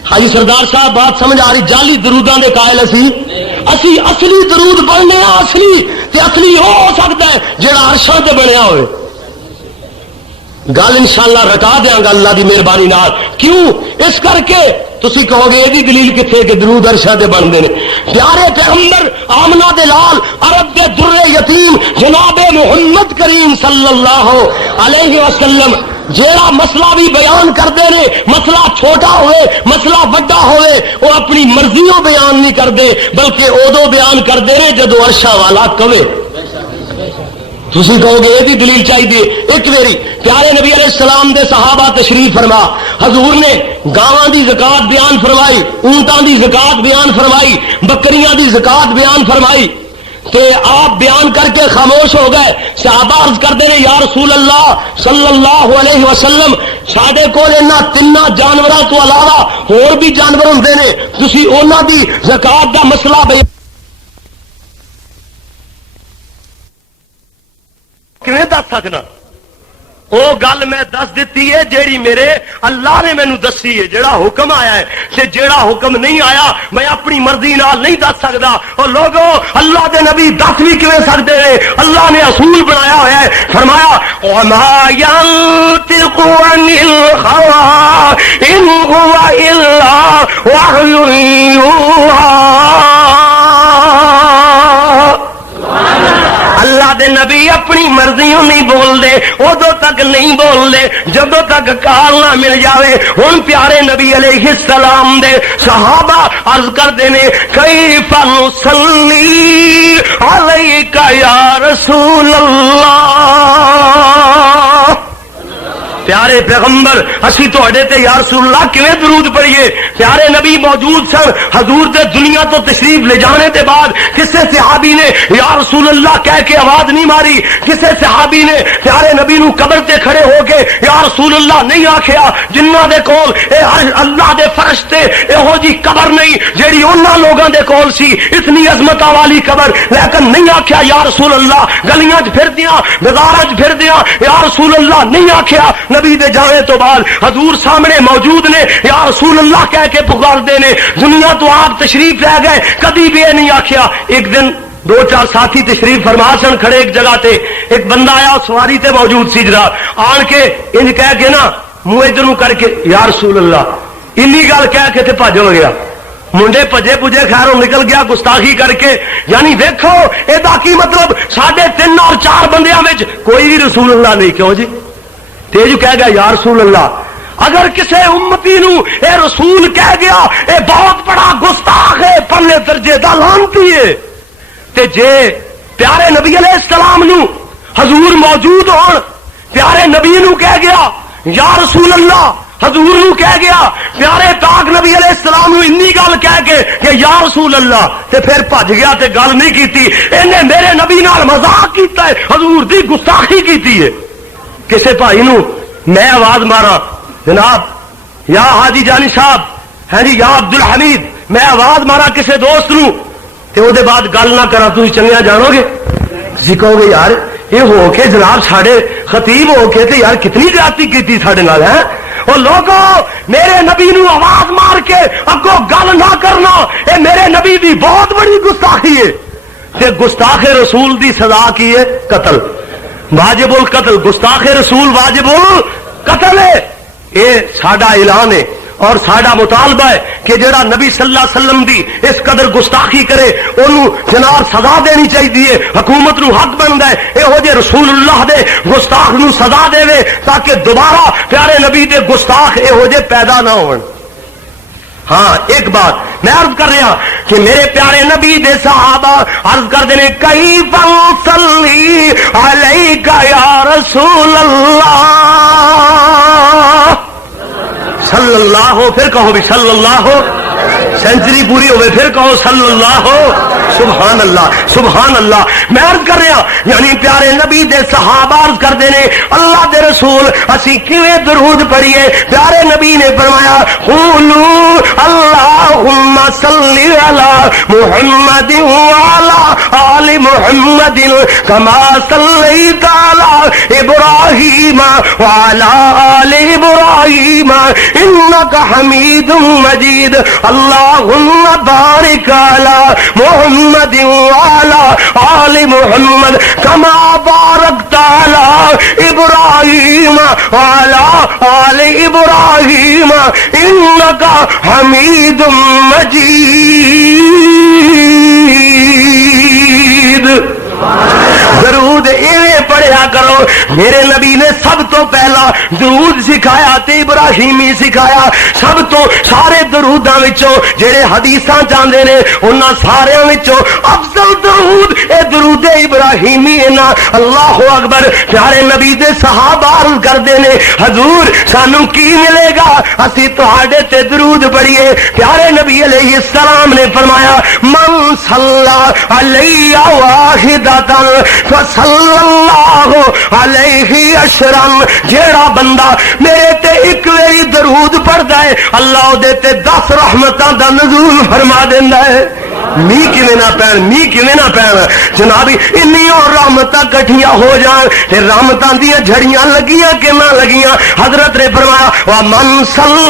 حاجی سردار صاحب بات سمجھ آ رہی، جعلی دروداں دے قائل اسی اصلی درود پڑھنے ہاں، اصلی ہو سکتا ہے جڑا عرشاں تے بنیا ہوئے، گل انشاءاللہ رٹا دیاں گا اللہ دی مہربانی نال. کیوں؟ اس کر کے تسی کہو گے یہ دلیل کتنے کہ درود عرشاں تے بنتے ہیں. پیارے پیغمبر آمنہ دے لال عرب دے در یتیم جناب محمد کریم صلی اللہ علیہ وسلم جیڑا مسئلہ بھی بیان کرتے ہیں، مسئلہ چھوٹا ہوئے مسئلہ بڑا ہوئے، وہ اپنی مرضیوں بیان نہیں کرتے بلکہ ادو بیان کرتے ہیں جدو عرشاں والا کہے. تسی کہو گے یہ دلیل چاہیے. ایک میری پیارے نبی علیہ السلام دے صحابہ تشریف فرما، حضور نے گاواں دی زکات بیان فرمائی، اونٹاں دی زکات بیان فرمائی، بکریاں دی زکات بیان فرمائی، تے آپ بیان کر کے خاموش ہو گئے. صحابہ عرض کرتے ہیں یا رسول اللہ صلی اللہ علیہ وسلم ساڈے کول انہاں تیناں جانوراں تو علاوہ ہور بھی جانور ہوندے نے، تسی انہاں دی زکات دا مسئلہ بیان کیویں دس سکنا؟ وہ گل میں دس دیتی ہے جیڑی میرے اللہ نے مینوں دسی ہے، جیڑا حکم آیا ہے تے جیڑا حکم نہیں آیا میں اپنی مرضی نال نہیں دس سکتا. اور لوگوں اللہ دے نبی دس بھی کیویں سکتے ہیں؟ اللہ نے اصول بنایا ہوا ہے، فرمایا وما ينطق عن الهوى ان هو الا وحي يوحى. اللہ دے نبی اپنی مرضیوں نہیں بول دے، ادو تک نہیں بول دے جدو تک کال نہ مل جاوے. ہن پیارے نبی علیہ السلام دے صحابہ عرض کردے نے کیف نصلی علیک یا رسول اللہ. پیارے پیغمبر اسی تواڈے تے یا رسول اللہ کیویں درود پڑھیے؟ پیارے نبی موجود سن. حضور دے دنیا تو تشریف لے جانے دے بعد کسے صحابی نے یا رسول اللہ کہہ کے آواز نہیں ماری، کسے صحابی نے پیارے نبی نو قبر تے کھڑے ہو کے یا رسول اللہ نہیں آکھیا. جنہاں دے کول اے اللہ دے فرشتے ایہو جی قبر نہیں جیڑی انہاں لوگاں دے کول سی، اتنی عظمتاں والی قبر، لیکن نہیں آکھیا یا رسول اللہ. گلیاں چ پھردیاں بازاراں چ پھردیاں یا رسول اللہ نہیں آکھیا. نبی دے جانے تو بعد حضور سامنے موجود نے یا رسول اللہ کہہ کے پکارتے نے. دنیا تو آپ تشریف لے گئے، کبھی بھی یہ نہیں آکھیا. ایک دن دو چار ساتھی تشریف فرما سن کھڑے ایک جگہ تے، ایک بندہ آیا سواری تے موجود سی، جناب آن کے انج کہہ کے نا منہ ادھر کر کے یا رسول اللہ انی گل کہہ کے تے بھج ہو گیا. منڈے بھجے پجے خیروں نکل گیا گستاخی کر کے. یعنی دیکھو یہ کی مطلب ساڈے 3 اور 4 بندیاں وچ کوئی بھی رسول اللہ نہیں. کیوں جی؟ تیج کہہ گیا یا رسول اللہ. اگر کسی امتی نو اے رسول کہہ گیا اے بہت بڑا گستاخ ہے، پرلے درجے دا لعنتی ہے. تے جے پیارے نبی علیہ السلام نو حضور موجود ہون پیارے نبی نو کہہ گیا یا رسول اللہ، حضور نو کہہ گیا پیارے پاک نبی علیہ السلام نو انی گل کہہ کے کہ یا رسول اللہ، تے پھر بھج گیا تے گل نہیں کیتی. انہیں میرے نبی نال مذاق کیتا ہے، حضور دی گستاخی کیتی ہے. کسے بھائی نو میں آواز مارا جناب یا حاجی جانی صاحب ہے جی یا عبد الحمید، میں آواز مارا کسے دوست نو تے او دے بعد گل نہ کرا، تسی چنگیا جانو گے؟ تسی کہو گے یار یہ ہو کے جناب ساڈے خطیب ہو کے تے یار کتنی زیادتی کیتی ساڈے نال ہے. اور لوگوں میرے نبی نو آواز مار کے اگوں گل نہ کرنا اے میرے نبی دی بہت بڑی گستاخی ہے. تے گستاخ رسول دی سزا کی ہے قتل، واجب القتل. گستاخ رسول واجب القتل ہے. یہ ساڈا اعلان ہے اور ساڈا مطالبہ ہے کہ جڑا نبی صلی اللہ علیہ وسلم دی اس قدر گستاخی کرے انہوں جناب سزا دینی چاہیے. حکومت نو حق بنتا ہے یہو جے رسول اللہ دے گستاخ نو سزا دے تاکہ دوبارہ پیارے نبی دے گستاخ یہو جے پیدا نہ ہون. ہاں ایک بات میں عرض کر رہا کہ میرے پیارے نبی دے صحابہ عرض کر دینے کیف نصلی علیک یا رسول اللہ صلی اللہ ہو. پھر کہو بھی صلی اللہ ہو. سینچری پوری ہوئے پھر کہو صلی اللہ ہو. سبحان اللہ سبحان اللہ. میں عرض کر رہا یعنی پیارے نبی دے صحابہ عرض کر دینے اللہ دے رسول اسی کیویں درود پڑھیے؟ پیارے نبی نے فرمایا قولوا اللہم صلی علی محمد وعلی آل محمد کما صلیت علی ابراہیم وعلی آل ابراہیم انک حمید مجید. اللہم بارک علی محمد وعلی آل محمد کما بارکت علی ابراہیم وعلى آل إبراهيم إنك حميد مجيد. درود ایویں پڑھیا کرو. میرے نبی نے سب تو پہلا درود سکھایا تے ابراہیمی سکھایا. سب تو سارے دروداں وچوں جڑے حدیثاں چاندے نے انہاں ساریاں وچوں افضل درود اے درود ابراہیمی ہے نا. اللہ اکبر. پیارے نبی دے صحابہ عرض کردے نے حضور سانو کی ملے گا اسی تہاڈے تے درود پڑھیے. پیارے نبی علیہ السلام نے فرمایا من صلی علیہ واحدۃ فصلی اللہ علیہ عشرا. جیڑا بندہ میرے تے ایک واری درود پڑھدا ہے اللہ دے تے 10 رحمتاں دا نزول فرما دیندا ہے. می کیویں نہ پین جناب انیوں رحمتاں کٹھیاں ہو جان تے رحمتاں دیاں جھڑیاں لگیاں کہ نہ لگیاں. حضرت نے فرمایا ومن صلی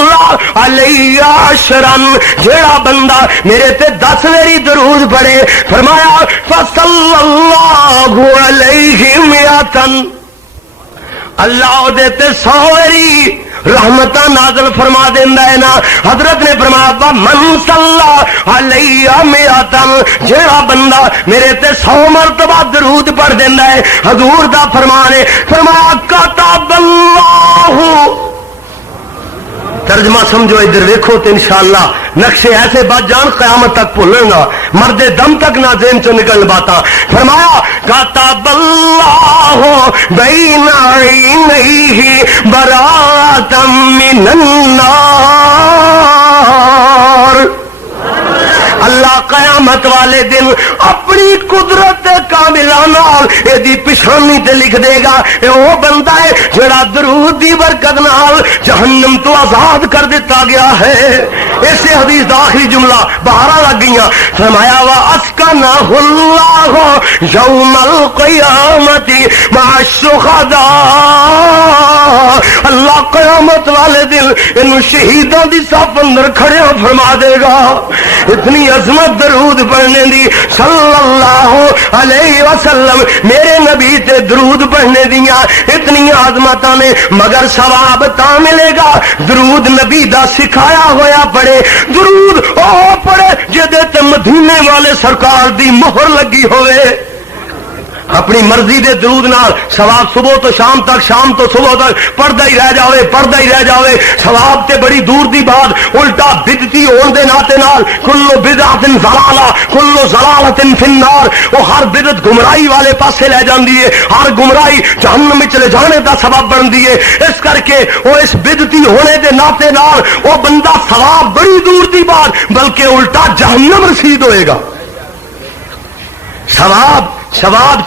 علیہ عشرا. جیڑا بندہ میرے تے 10 واری درود پڑھے فرمایا فصلی اللہ علیہ مئۃ. اللہ دے تے 100 واری رحمتہ نازل فرما دیندا ہے نا. حضرت نے فرمایا من صلی علیہ مئۃ. جیڑا بندہ میرے تے 100 مرتبہ درود پڑھ دیندا ہے حضور دا فرمان ہے فرمایا کتب اللہ. ترجمہ سمجھو ادھر دیکھو تو انشاءاللہ نقشے ایسے بات جان قیامت تک بھولیں گا مرد دم تک نہ ذہن چو نکل باتاں. فرمایا کتب اللہ بین عینیہ براۃ من النار. اللہ قیامت والے دن اپنی قدرت کاملہ نال ایدی پیشانی تے لکھ دے گا اے وہ بندہ ہے جڑا درود دی برکت نال جہنم تو آزاد کر دیتا گیا ہے. ایسے حدیث دا آخری جملہ بہارا لگ گئیاں. فرمایا وَأَسْكَنَهُ اللَّهُ يَوْمَ الْقِيَامَةِ مَعَ الشُّهَدَاءِ. اللہ قیامت والے دن انہوں شہیدوں دی صف اندر کھڑے فرما دے گا. اتنی عظمت درود پڑھنے دی صلی اللہ علیہ وسلم. میرے نبی تے درود پڑھنے دیاں اتنی عظمتاں نے مگر ثواب تا ملے گا درود نبی دا سکھایا ہویا پڑھے. درود او پڑھے جدے تے مدینے والے سرکار دی مہر لگی ہوئے. اپنی مرضی دے درود نال ثواب صبح تو شام تک شام تو صبح تک پڑھدا ہی رہ جاوے. ثواب تے بڑی دور دی بات. الٹا بدعتی ہون دے ناتے نال کلو بدعت ضلالہ کلو ضلالۃ فی النار. وہ ہر بدعت گمراہی والے پاسے لے جاندی ہے. ہر گمراہی جہنم وچ لے جانے دا سبب بندی ہے. اس کر کے وہ اس بدعتی ہونے دے ناتے نال وہ بندہ ثواب بڑی دور دی بات بلکہ الٹا جہنم رسید ہوئے گا. ثواب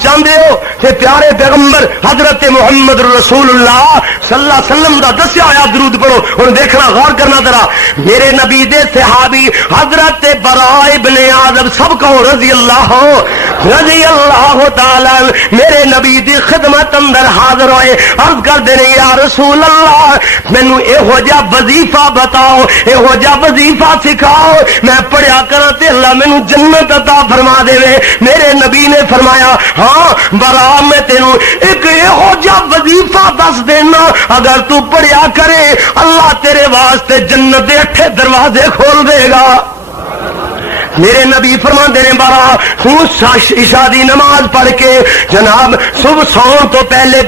چاہتے ہو کہ پیارے پیغمبر حضرت محمد رسول اللہ صلی اللہ علیہ وسلم دا دسیا ہوا درود پڑھو. اور دیکھنا غور کرنا ذرا. میرے نبی دے صحابی حضرت براء ابن عازب سب کہو رضی اللہ تعالی میرے نبی دی خدمت اندر حاضر ہوئے. عرض کر دینے یا رسول اللہ مینوں ایہو جا وظیفہ بتاؤ ایہو جا وظیفہ سکھاؤ میں پڑھیا کرا تے اللہ مینوں جنت عطا فرما دے. میرے نبی نے فرمایا ہاں برا میں تینوں ایک یہو جا وظیفہ دس دینا اگر تو پڑھیا کرے اللہ تیرے واسطے جنت دے 8 دروازے کھول دے گا. میرے نبی فرما دے نے بارا عشاء دی نماز پڑھ کے جناب صبح سون تو پہلے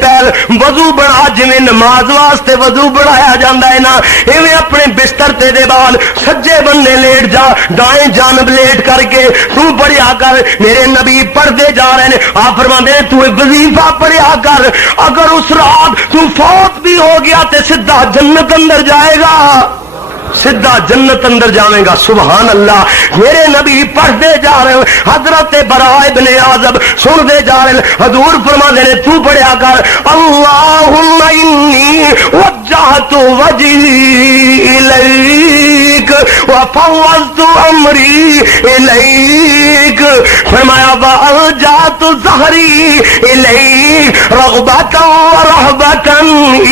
وضو بنا جویں نماز واسطے وضو بنایا جاندہ ہے نا ایویں اپنے بستر تے دے بعد سجے بننے لیٹ جا دائیں جانب لیٹ کر کے تو پڑھیا کر. میرے نبی پڑھتے جا رہے ہیں. آپ فرما دے تو وظیفہ پڑھیا کر اگر اس رات تو فوت بھی ہو گیا تے سدھا جنت اندر جائے گا. سیدھا جنت اندر جاویں گا. سبحان اللہ. میرے نبی پڑھتے جا رہے ہیں. حضرت براء ابن عازب سنتے جا رہے ہیں. حضور فرما دے تو پڑھیا کر اللہم انی وجہت وجہی الیک وفوضت امری الیک. فرمایا والجات ظہری الیک رغبتا ورہبتا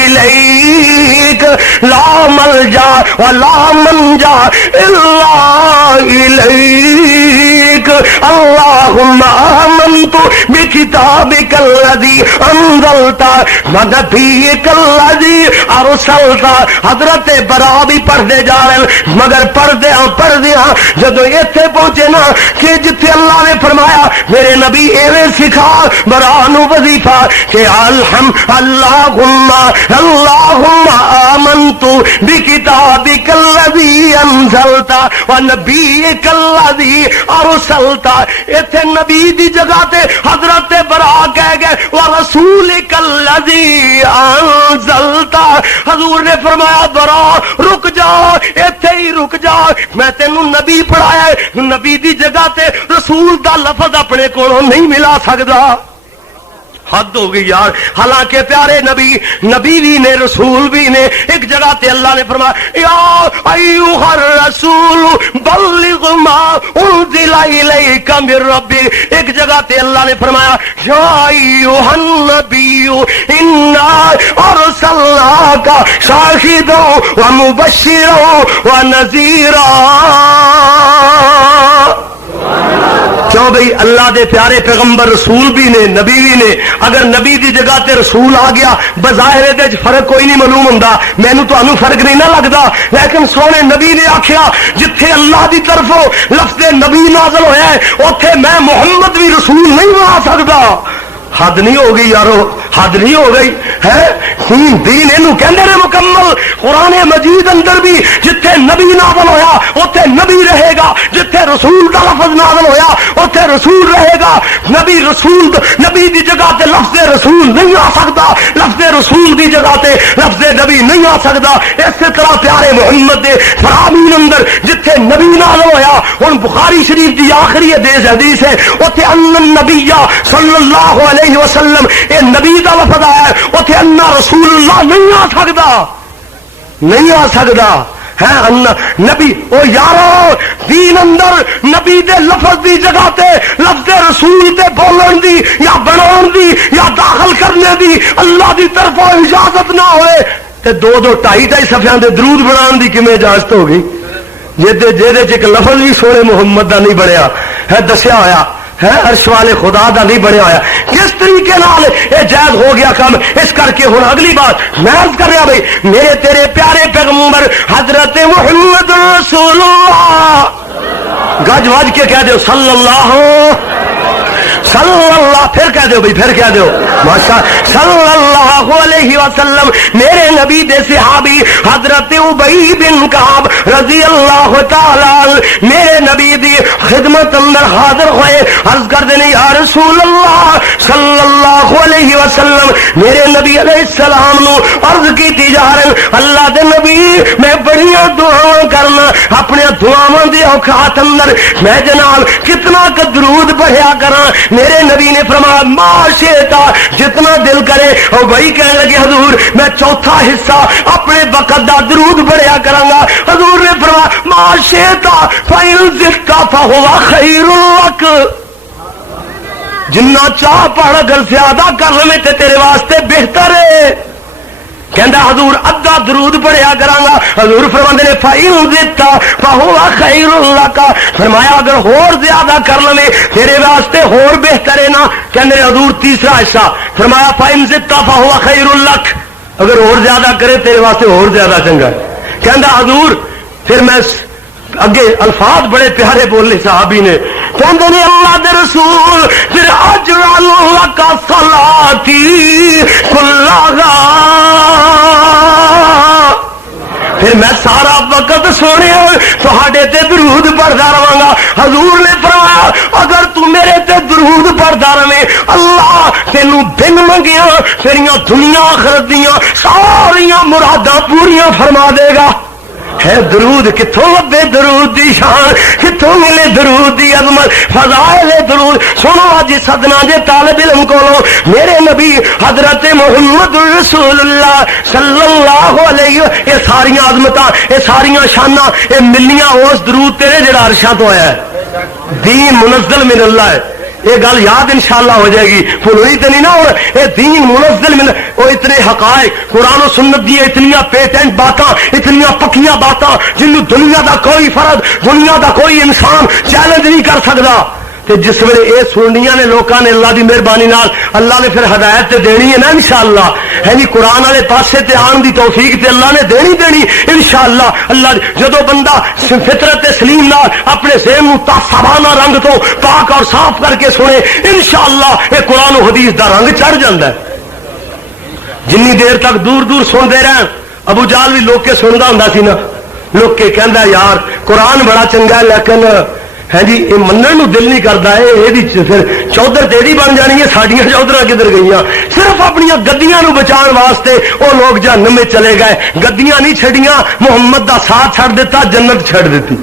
الیک لا ملجا ولا منجا الا الیک. کتابک اللہم آمنت بکتابک الذی انزلت ونبیک الذی ارسلت. حضرت برا بھی پڑھتے جا رہے ہیں مگر پڑھدیا جدو اتنے پہنچے نا کہ جتھے اللہ نے فرمایا میرے نبی ایویں سکھا برا نو وظیفہ کہ اللہم آمنت بکتابک الذی انزلت ونبیک الذی ارسلت. اتنے نبی دی جگہ تے حضرت برا کہہ گئے ورسولک الذی انزلت. حضور نے فرمایا برا رک جا ایتھے ہی رک جا میں تینوں نبی پڑھایا ہے نبی دی جگہ تے رسول دا لفظ اپنے کولوں نہیں ملا سکدا. حد ہو گئی یار. حالانکہ پیارے نبی بھی نے رسول بھی نے. ایک جگہ تے اللہ نے فرمایا یا ایھا الرسول بلغ ما انزل الیک من ربک. ایک جگہ تے اللہ نے فرمایا یا ایھا النبی انا ارسلناک شاہدا ومبشرا ونذیرا. کیوں بھئی اللہ دے پیارے پیغمبر رسول بھی نے نبی بھی نے. اگر نبی دی جگہ تے رسول آ گیا بظاہر دے فرق کوئی نہیں معلوم ہوندا مینوں تانوں فرق نہیں نہ لگدا. لیکن سونے نبی نے آکھیا جتھے اللہ دی طرفوں لفظ نبی نازل ہویا ہے اوتھے میں محمد بھی رسول نہیں بنا سکدا. حد نہیں ہو گئی یارو حد نہیں ہو گئی ہے. دین اینو کہندے نے مکمل. قرآن مجید اندر بھی جتھے نبی نازل ہویا اوتھے نبی رہے گا جتھے رسول دا لفظ نازل ہویا اوتھے رسول رہے گا. نبی دی جگہ تے لفظ رسول نہیں آ سکتا لفظ رسول دی جگہ تے لفظ نبی نہیں آ سکتا. اسی طرح پیارے محمد دے فرامین اندر جتھے نبی نازل ہویا ہن بخاری شریف دی آخری حدیث ہے اوتھے ان النبی صلی اللہ علیہ وسلم اے نبی دا لفظ آیا ہے اوتھے انا رسول اللہ نہیں آ سکتا نہیں آ سکتا ہے. نبی او یارو دین اندر نبی دے لفظ دی جگہ تے لفظ رسول تے بولن دی یا بناون دی یا داخل کرنے دی اللہ دی طرفوں اجازت نہ ہوئے تے دو ڈھائی صفحیاں دے درود بنان دی کیویں اجازت ہو گئی جے ایک لفظ بھی سونے محمد دا نہیں بنیا ہے دسیا ہویا ہے عرش والے خدا دا نہیں بنیا ہوا. کس طریقے نال یہ جائز ہو گیا کام. اس کر کے ہوں اگلی بات میں عرض کر رہا بھائی میرے تیرے پیارے پیغمبر حضرت محمد رسول اللہ گج وج کے کہہ دو صلی اللہ پھر کہہ دو بھائی پھر کہہ دو ماشاء صلی اللہ علیہ وسلم. میرے نبی دے صحابی حضرت ابی بن کعب رضی اللہ تعالی میرے نبی دی خدمت اندر حاضر ہوئے. عرض کر دینے یا رسول اللہ صلی اللہ علیہ وسلم میرے نبی علیہ السلام نو عرض کی تجارن اللہ دے نبی میں بڑیاں دعاواں کرنا اپنے دعاواں دے اوقات اندر میں جناب کتنا کا درود پڑھیا کراں. میرے نبی نے فرمایا ما شئتا جتنا دل کرے. اور وہی کہنے لگے حضور میں چوتھا حصہ اپنے وقت دا درود پڑھیا کراں گا. حضور نے فرمایا ما شئتا فإن زدت فهو خير لك. جنہ چاہ پڑھ اگر زیادہ کر لے تے تیرے واسطے بہتر ہے. کہندا حضور ادھا درود پڑھیا کراں گا. حضور فرماندے نے فإن زدت فهو خير لك. فرمایا اگر اور زیادہ کر لے تیرے واسطے اور بہتر ہے نا. کہندے حضور تیسرا حصہ فرمایا فإن زدت فهو خير لك. اگر اور زیادہ کرے تیرے واسطے اور زیادہ چنگا ہے. کہندا حضور پھر میں اگے الفاظ بڑے پیارے بولے صحابی نے. کہندے نے اللہ دے رسول پھر اجعل لک صلاتی کلھا پھر میں سارا وقت سونے تہاڈے تے درود پڑھدا رہاں گا. حضور نے فرمایا اگر تو میرے تے درود پڑھدا رہے اللہ تینوں بن منگیاں تیریاں دنیا آخرت دیاں ساریاں مراداں پوریاں فرما دے گا. ہے درود کتوں لبے درود دی شان کتوں ملے درود دی عظمت فضائل درود. سنو اج سدنا جے طالب علم کولو میرے نبی حضرت محمد رسول اللہ صلی اللہ علیہ یہ ساری عظمتاں یہ ساری شاناں یہ ملیاں اس درود تیرے جڑا عرشاں تو آیا ہے. دین منزل من اللہ ہے. یہ گل یاد انشاءاللہ ہو جائے گی، بھولنی تو نہیں نا۔ اور یہ دین منزل من وہ اتنے حقائق قرآن و سنت دی اتنیاں پیٹنٹ باتاں، اتنیاں پکیاں باتاں جنہوں دنیا دا کوئی فرد، دنیا دا کوئی انسان چیلنج نہیں کر سکتا۔ تے جس ویلے یہ سننیاں نے لوکاں نے اللہ دی مہربانی نال اللہ نے پھر ہدایت تے دینی ہے نا انشاءاللہ، ہے جی قرآن والے پاسے تے آن دی توفیق تے اللہ نے دینی انشاءاللہ۔ اللہ جدو بندہ فطرت سلیم نال اپنے ذہن نوں تاسابانہ رنگ تو پاک اور صاف کر کے سنے انشاءاللہ یہ قرآن و حدیث دا رنگ چڑھ جاندا ہے۔ جنی دیر تک دور دور سنتے رہن، ابو جہل بھی لوگ کے سندا ہوندا سی نا، لوگ کے کہندا یار قرآن بڑا چنگا ہے لیکن ہے جی یہ منن نو دل نہیں کرتا ہے، یہ پھر چودھر تیری بن جانی ہے، ساڈیاں چودھراں کدھر گئیاں؟ صرف اپنی گدیاں نو بچان واسطے وہ لوگ جہنم میں چلے گئے، گدیاں نہیں چھڑیاں، محمد دا ساتھ چھڑ دیتا، جنت چھڑ دیتی۔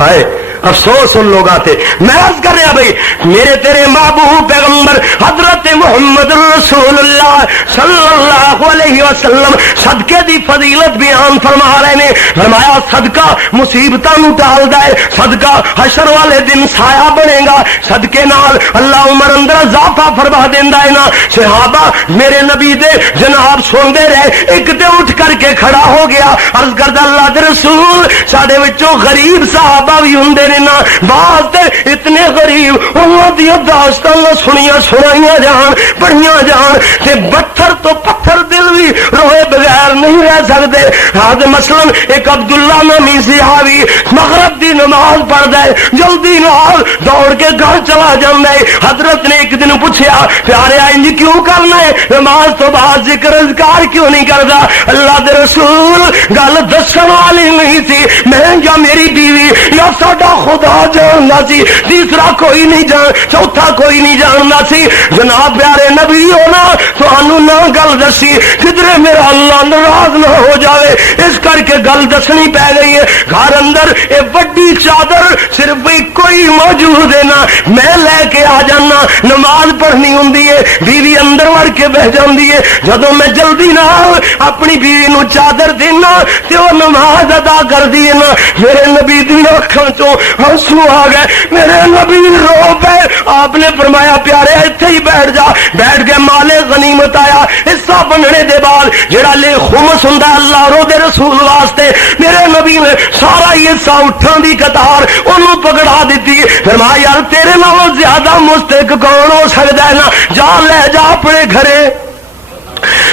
ہائے افسوس ان لوگ آتے۔ میں عرض کر رہا بھائی میرے تیرے محبوب پیغمبر حضرت محمد رسول اللہ صلی اللہ علیہ وسلم صدقے دی فضیلت بیان فرما رہے نے، فرمایا صدقہ مصیبتاں نو ٹالدا ہے، صدقہ حشر والے دن سایہ بنے گا، صدقے نال اللہ عمر اندر اضافہ فرما دیندا ہے نا۔ صحابہ میرے نبی دے جناب سوندے رہے، ایک تے اٹھ کر کے کھڑا ہو گیا، عرض کردا اللہ دے رسول ساڈے وچوں غریب صحابہ بھی ہوندے نے نا، بعض اتنے غریب انہاں دی داستاں سنائیاں جان پڑھیاں جان تے پتھر تو پتھر دل بھی روئے بغیر نہیں رہ سکتے۔ حد مثلاً ایک عبداللہ نامی صحابی مغرب دی نماز پڑھدا ہے، جلدی نال دوڑ کے گھر چلا جاندا ہے۔ حضرت نے ایک دن پوچھا پیارے انج کیوں کرنا ہے، نماز تو بعد ذکر اذکار کیوں نہیں کردا؟ اللہ دے رسول گل دسن والی نہیں سی، میں یا میری بیوی یا ساڈا خدا جاننا سی، تیسرا کوئی نہیں جان، چوتھا کوئی نہیں جاننا سی۔ جناب پیارے نبی ہونا تھانوں نہ گل دسی کدھرے میرا اللہ ناراض نہ ہو جاوے، اس کر کے گل دسنی پی گئی ہے۔ گھر اندر اے بڑی چادر صرف کوئی موجود ہے نا، میں لے کے آ جانا، نماز پڑھنی ہوندی ہے، بیوی اندر وڑ کے بہ جاندی ہے، جدوں میں جلدی نال اپنی بیوی نو چادر دینا تے وہ نماز ادا کر دی نا، میرے نبی دی اکھاں چوں آنسو آ گئے، میرے نبی رو پے۔ آپ نے فرمایا پیارے ایتھے ہی بیٹھ جا، بیٹھ کے مال غنیمت آیا، حصہ بننے دے بعد جڑا لے خمس ہوندا اللہ رو دے رسول واسطے، میرے نبی نے سارا یہ حصہ اٹھان دی قطار انہوں پکڑا دیتی۔ فرمایا یار تیرے نالوں زیادہ مستحق کون ہو سکتا ہے نا، جا لے جا اپنے گھرے۔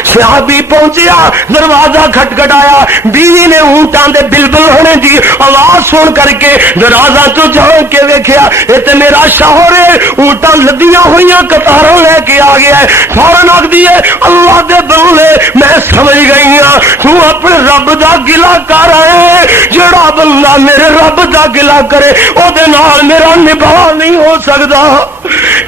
صحابی پہنچیا، دروازہ کھٹکھٹایا، بیوی نے اونٹاں دے بلبل ہونے دی آواز سن کر کے دروازہ تو جھانک کے ویکھیا، اے تے میرا شوہر ہے، اونٹاں لدیاں ہوئیاں قطاراں لے کے آ گیا ہے۔ فوراً آکھ دیے اللہ دے بندے میں سمجھ گئی ہاں تو اپنے رب دا گلہ کر آئے، جڑا بندہ میرے رب دا گلہ کرے او دے نال میرا نباہ نہیں ہو سکدا،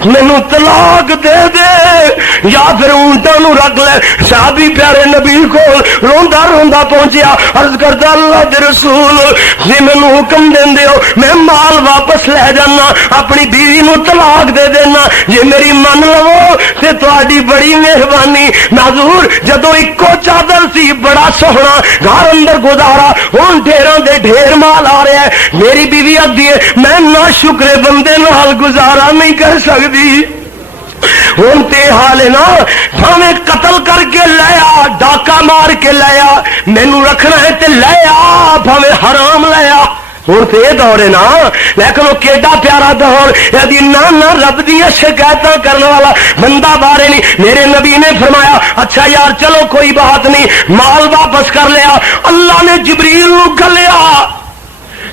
مینوں طلاق دے دے یا پھر اونٹاں نو رکھ لے۔ صحابی پیارے نبی کو روندا روندا پہنچیا، عرض کردا اللہ دے رسول جی مینوں حکم دیندے ہو میں مال واپس لے جانا، اپنی بیوی نو طلاق دے دینا، جی میری من لو تے تہاڈی بڑی مہربانی۔ حضور جدوں اکو چادر سی بڑا سوہنا گھر اندر گزارا، ہن ڈھیراں دے ڈھیر مال آ رہا ہے، میری بیوی آدھی ہے میں نا شکرے بندے نال گزارا نہیں کر سکتی، ہوں تے حال ہے نا، بھاویں قتل کر کے لیا، ڈاکہ مار کے لیا، مینو رکھنا ہے تے لیا، بھاویں حرام لیا، ہوں تو یہ دور ہے نا، لیکن وہ کیڈا پیارا دور، یعنی نہ رب دیا شکایتاں کرنے والا بندہ بارے نہیں۔ میرے نبی نے فرمایا اچھا یار چلو کوئی بات نہیں، مال واپس کر لیا۔ اللہ نے جبریل نو گلیا،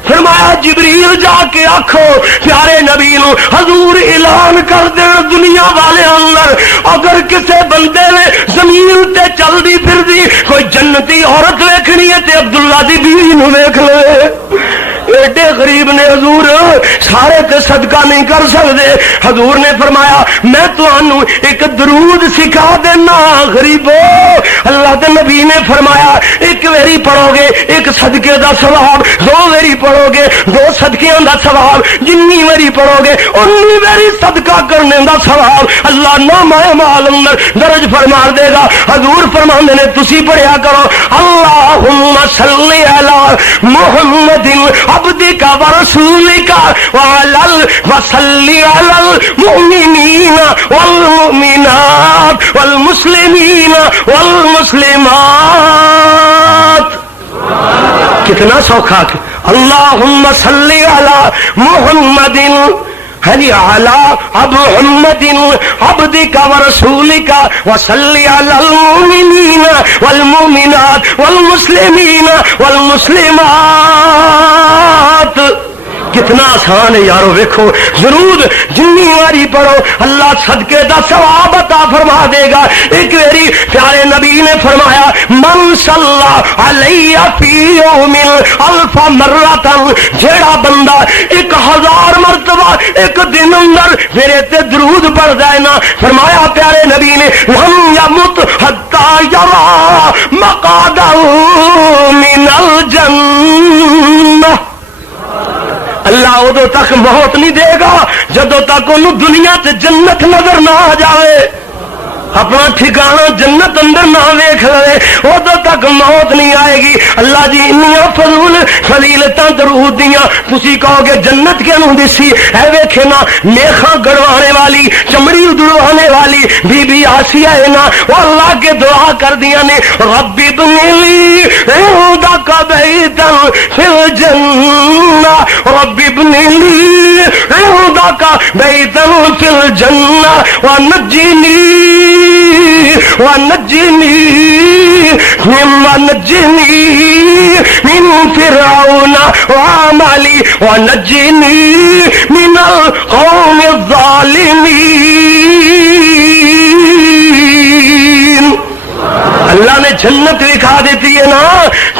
فرمایا جبریل جا کے آکھو پیارے نبی نو حضور اعلان کر دے دنیا والے اندر اگر کسے بندے نے زمین تے چل دی پھر دی کوئی جنتی عورت ویکھنی ہے تے عبداللہ دی بیوی نو ویکھ لے۔ ایڈے غریب نے حضور سارے تے صدقہ نہیں کر سکتے۔ حضور نے فرمایا میں تانوں ایک درود سکھا دینا غریبو۔ اللہ کے نبی نے فرمایا ایک ویری پڑھو گے ایک صدقے دا ثواب، دو ویری پڑھو گے دو صدقیاں دا ثواب، جنی ویری پڑھو گے انی ویری صدقہ کرنے دا ثواب اللہ نامہ اعمال اندر درج فرما دے گا۔ حضور فرماندے نے تسی پڑھیا کرو اللہم صلی علی محمد عبدک و رسولک وصلی علی المؤمنین والمؤمنات والمسلمین والمسلمات. کتنا سوکھا. اللہم صلی علی محمد علی محمد عبدک ورسولک وصلی علی المؤمنین والمؤمنات والمسلمین والمسلمات. کتنا آسان ہے یارو. ویکھو ضرور جنی واری پڑھو اللہ صدقے دا ثواب عطا فرما دے گا. ایک واری پیارے نبی نے فرمایا من صلی علیہ فی یوم الف مرۃ، جیڑا بندہ 1000 مرتبہ ایک دن اندر میرے تے درود پڑھ جائے نا، فرمایا پیارے نبی نے لم یمت حتی یرا مقعدہ من الجنہ. اللہ ادو تک موت نہیں دے گا جدو تک انہوں دنیا تے جنت نظر نہ آ جائے، اپنا ٹھکانہ جنت اندر نہ ویکھ لے، ادو تک موت نہیں آئے گی. اللہ جی انیاں فضول فضیلتاں درود دیاں تسی کہو گے جنت کیوں دسی؟ اے ویکھے نا میخاں گڑوانے والی چمڑی اڑوانے والی بی بی آسیہ ہے نا، وہ اللہ کے دعا کر دیا نے رب ابن لی عندک بیتا فی الجنہ، رب ابن لی عندک بیتا فی الجنہ ونجنی من فرعون وعملی ونجنی من القوم الظالمین. اللہ نے جنت دکھا دیتی ہے نا.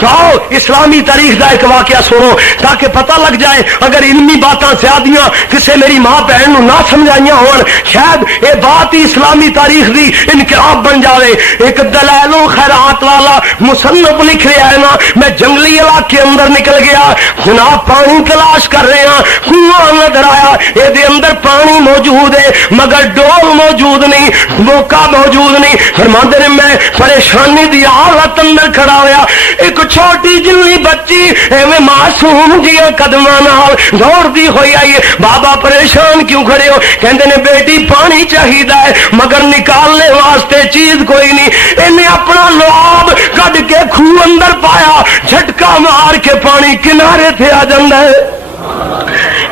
ساؤ اسلامی تاریخ کا ایک واقعہ سنو تاکہ پتہ لگ جائے. اگر علمی باتاں زیادیاں کسے میری ماں بہن نو نہ سمجھائیاں ہون، شاید اے بات ہی اسلامی تاریخ دی انقلاب بن جاوے. ایک دلائل الخیرات والا مصنف لکھ رہا ہے نا، میں جنگلی علاقے اندر نکل گیا جناب، پانی تلاش کر رہے ہیں، کنواں نظر آیا، اے دے اندر پانی موجود ہے مگر ڈول موجود نہیں، موقع موجود نہیں. فرماندے نے میں پریشانی دی حالت اندر کھڑا ہویا، ایک چھوٹی جنی بچی ایویں معصوم جیاں قدماں نال دوڑ دی ہوئی آئی ہے. بابا پریشان کیوں کھڑے ہو؟ کہندے نے بیٹی پانی چاہیدا ہے مگر نکالنے واسطے چیز کوئی نہیں. انہیں اپنا لعاب کڈ کے کھوہ اندر پایا، جھٹکا مار کے پانی کنارے تے آ جاندا ہے.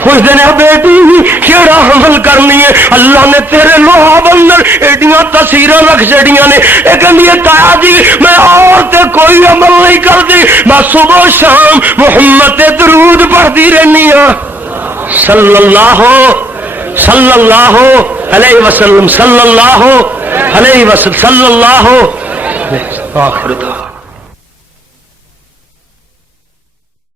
کچھ دن بیٹی کیڑا حمل کرنی ہے، اللہ نے تیرے لوہاب اندر ایڈیاں تصویراں رکھ چڑیاں نے. ایک تایا جی میں اور تے کوئی عمل نہیں کرتی، میں صبح شام محمد تے درود پڑھتی رہنی ہاں صلی اللہ علیہ وسلم صلی اللہ علیہ وسلم صلی اللہ آخر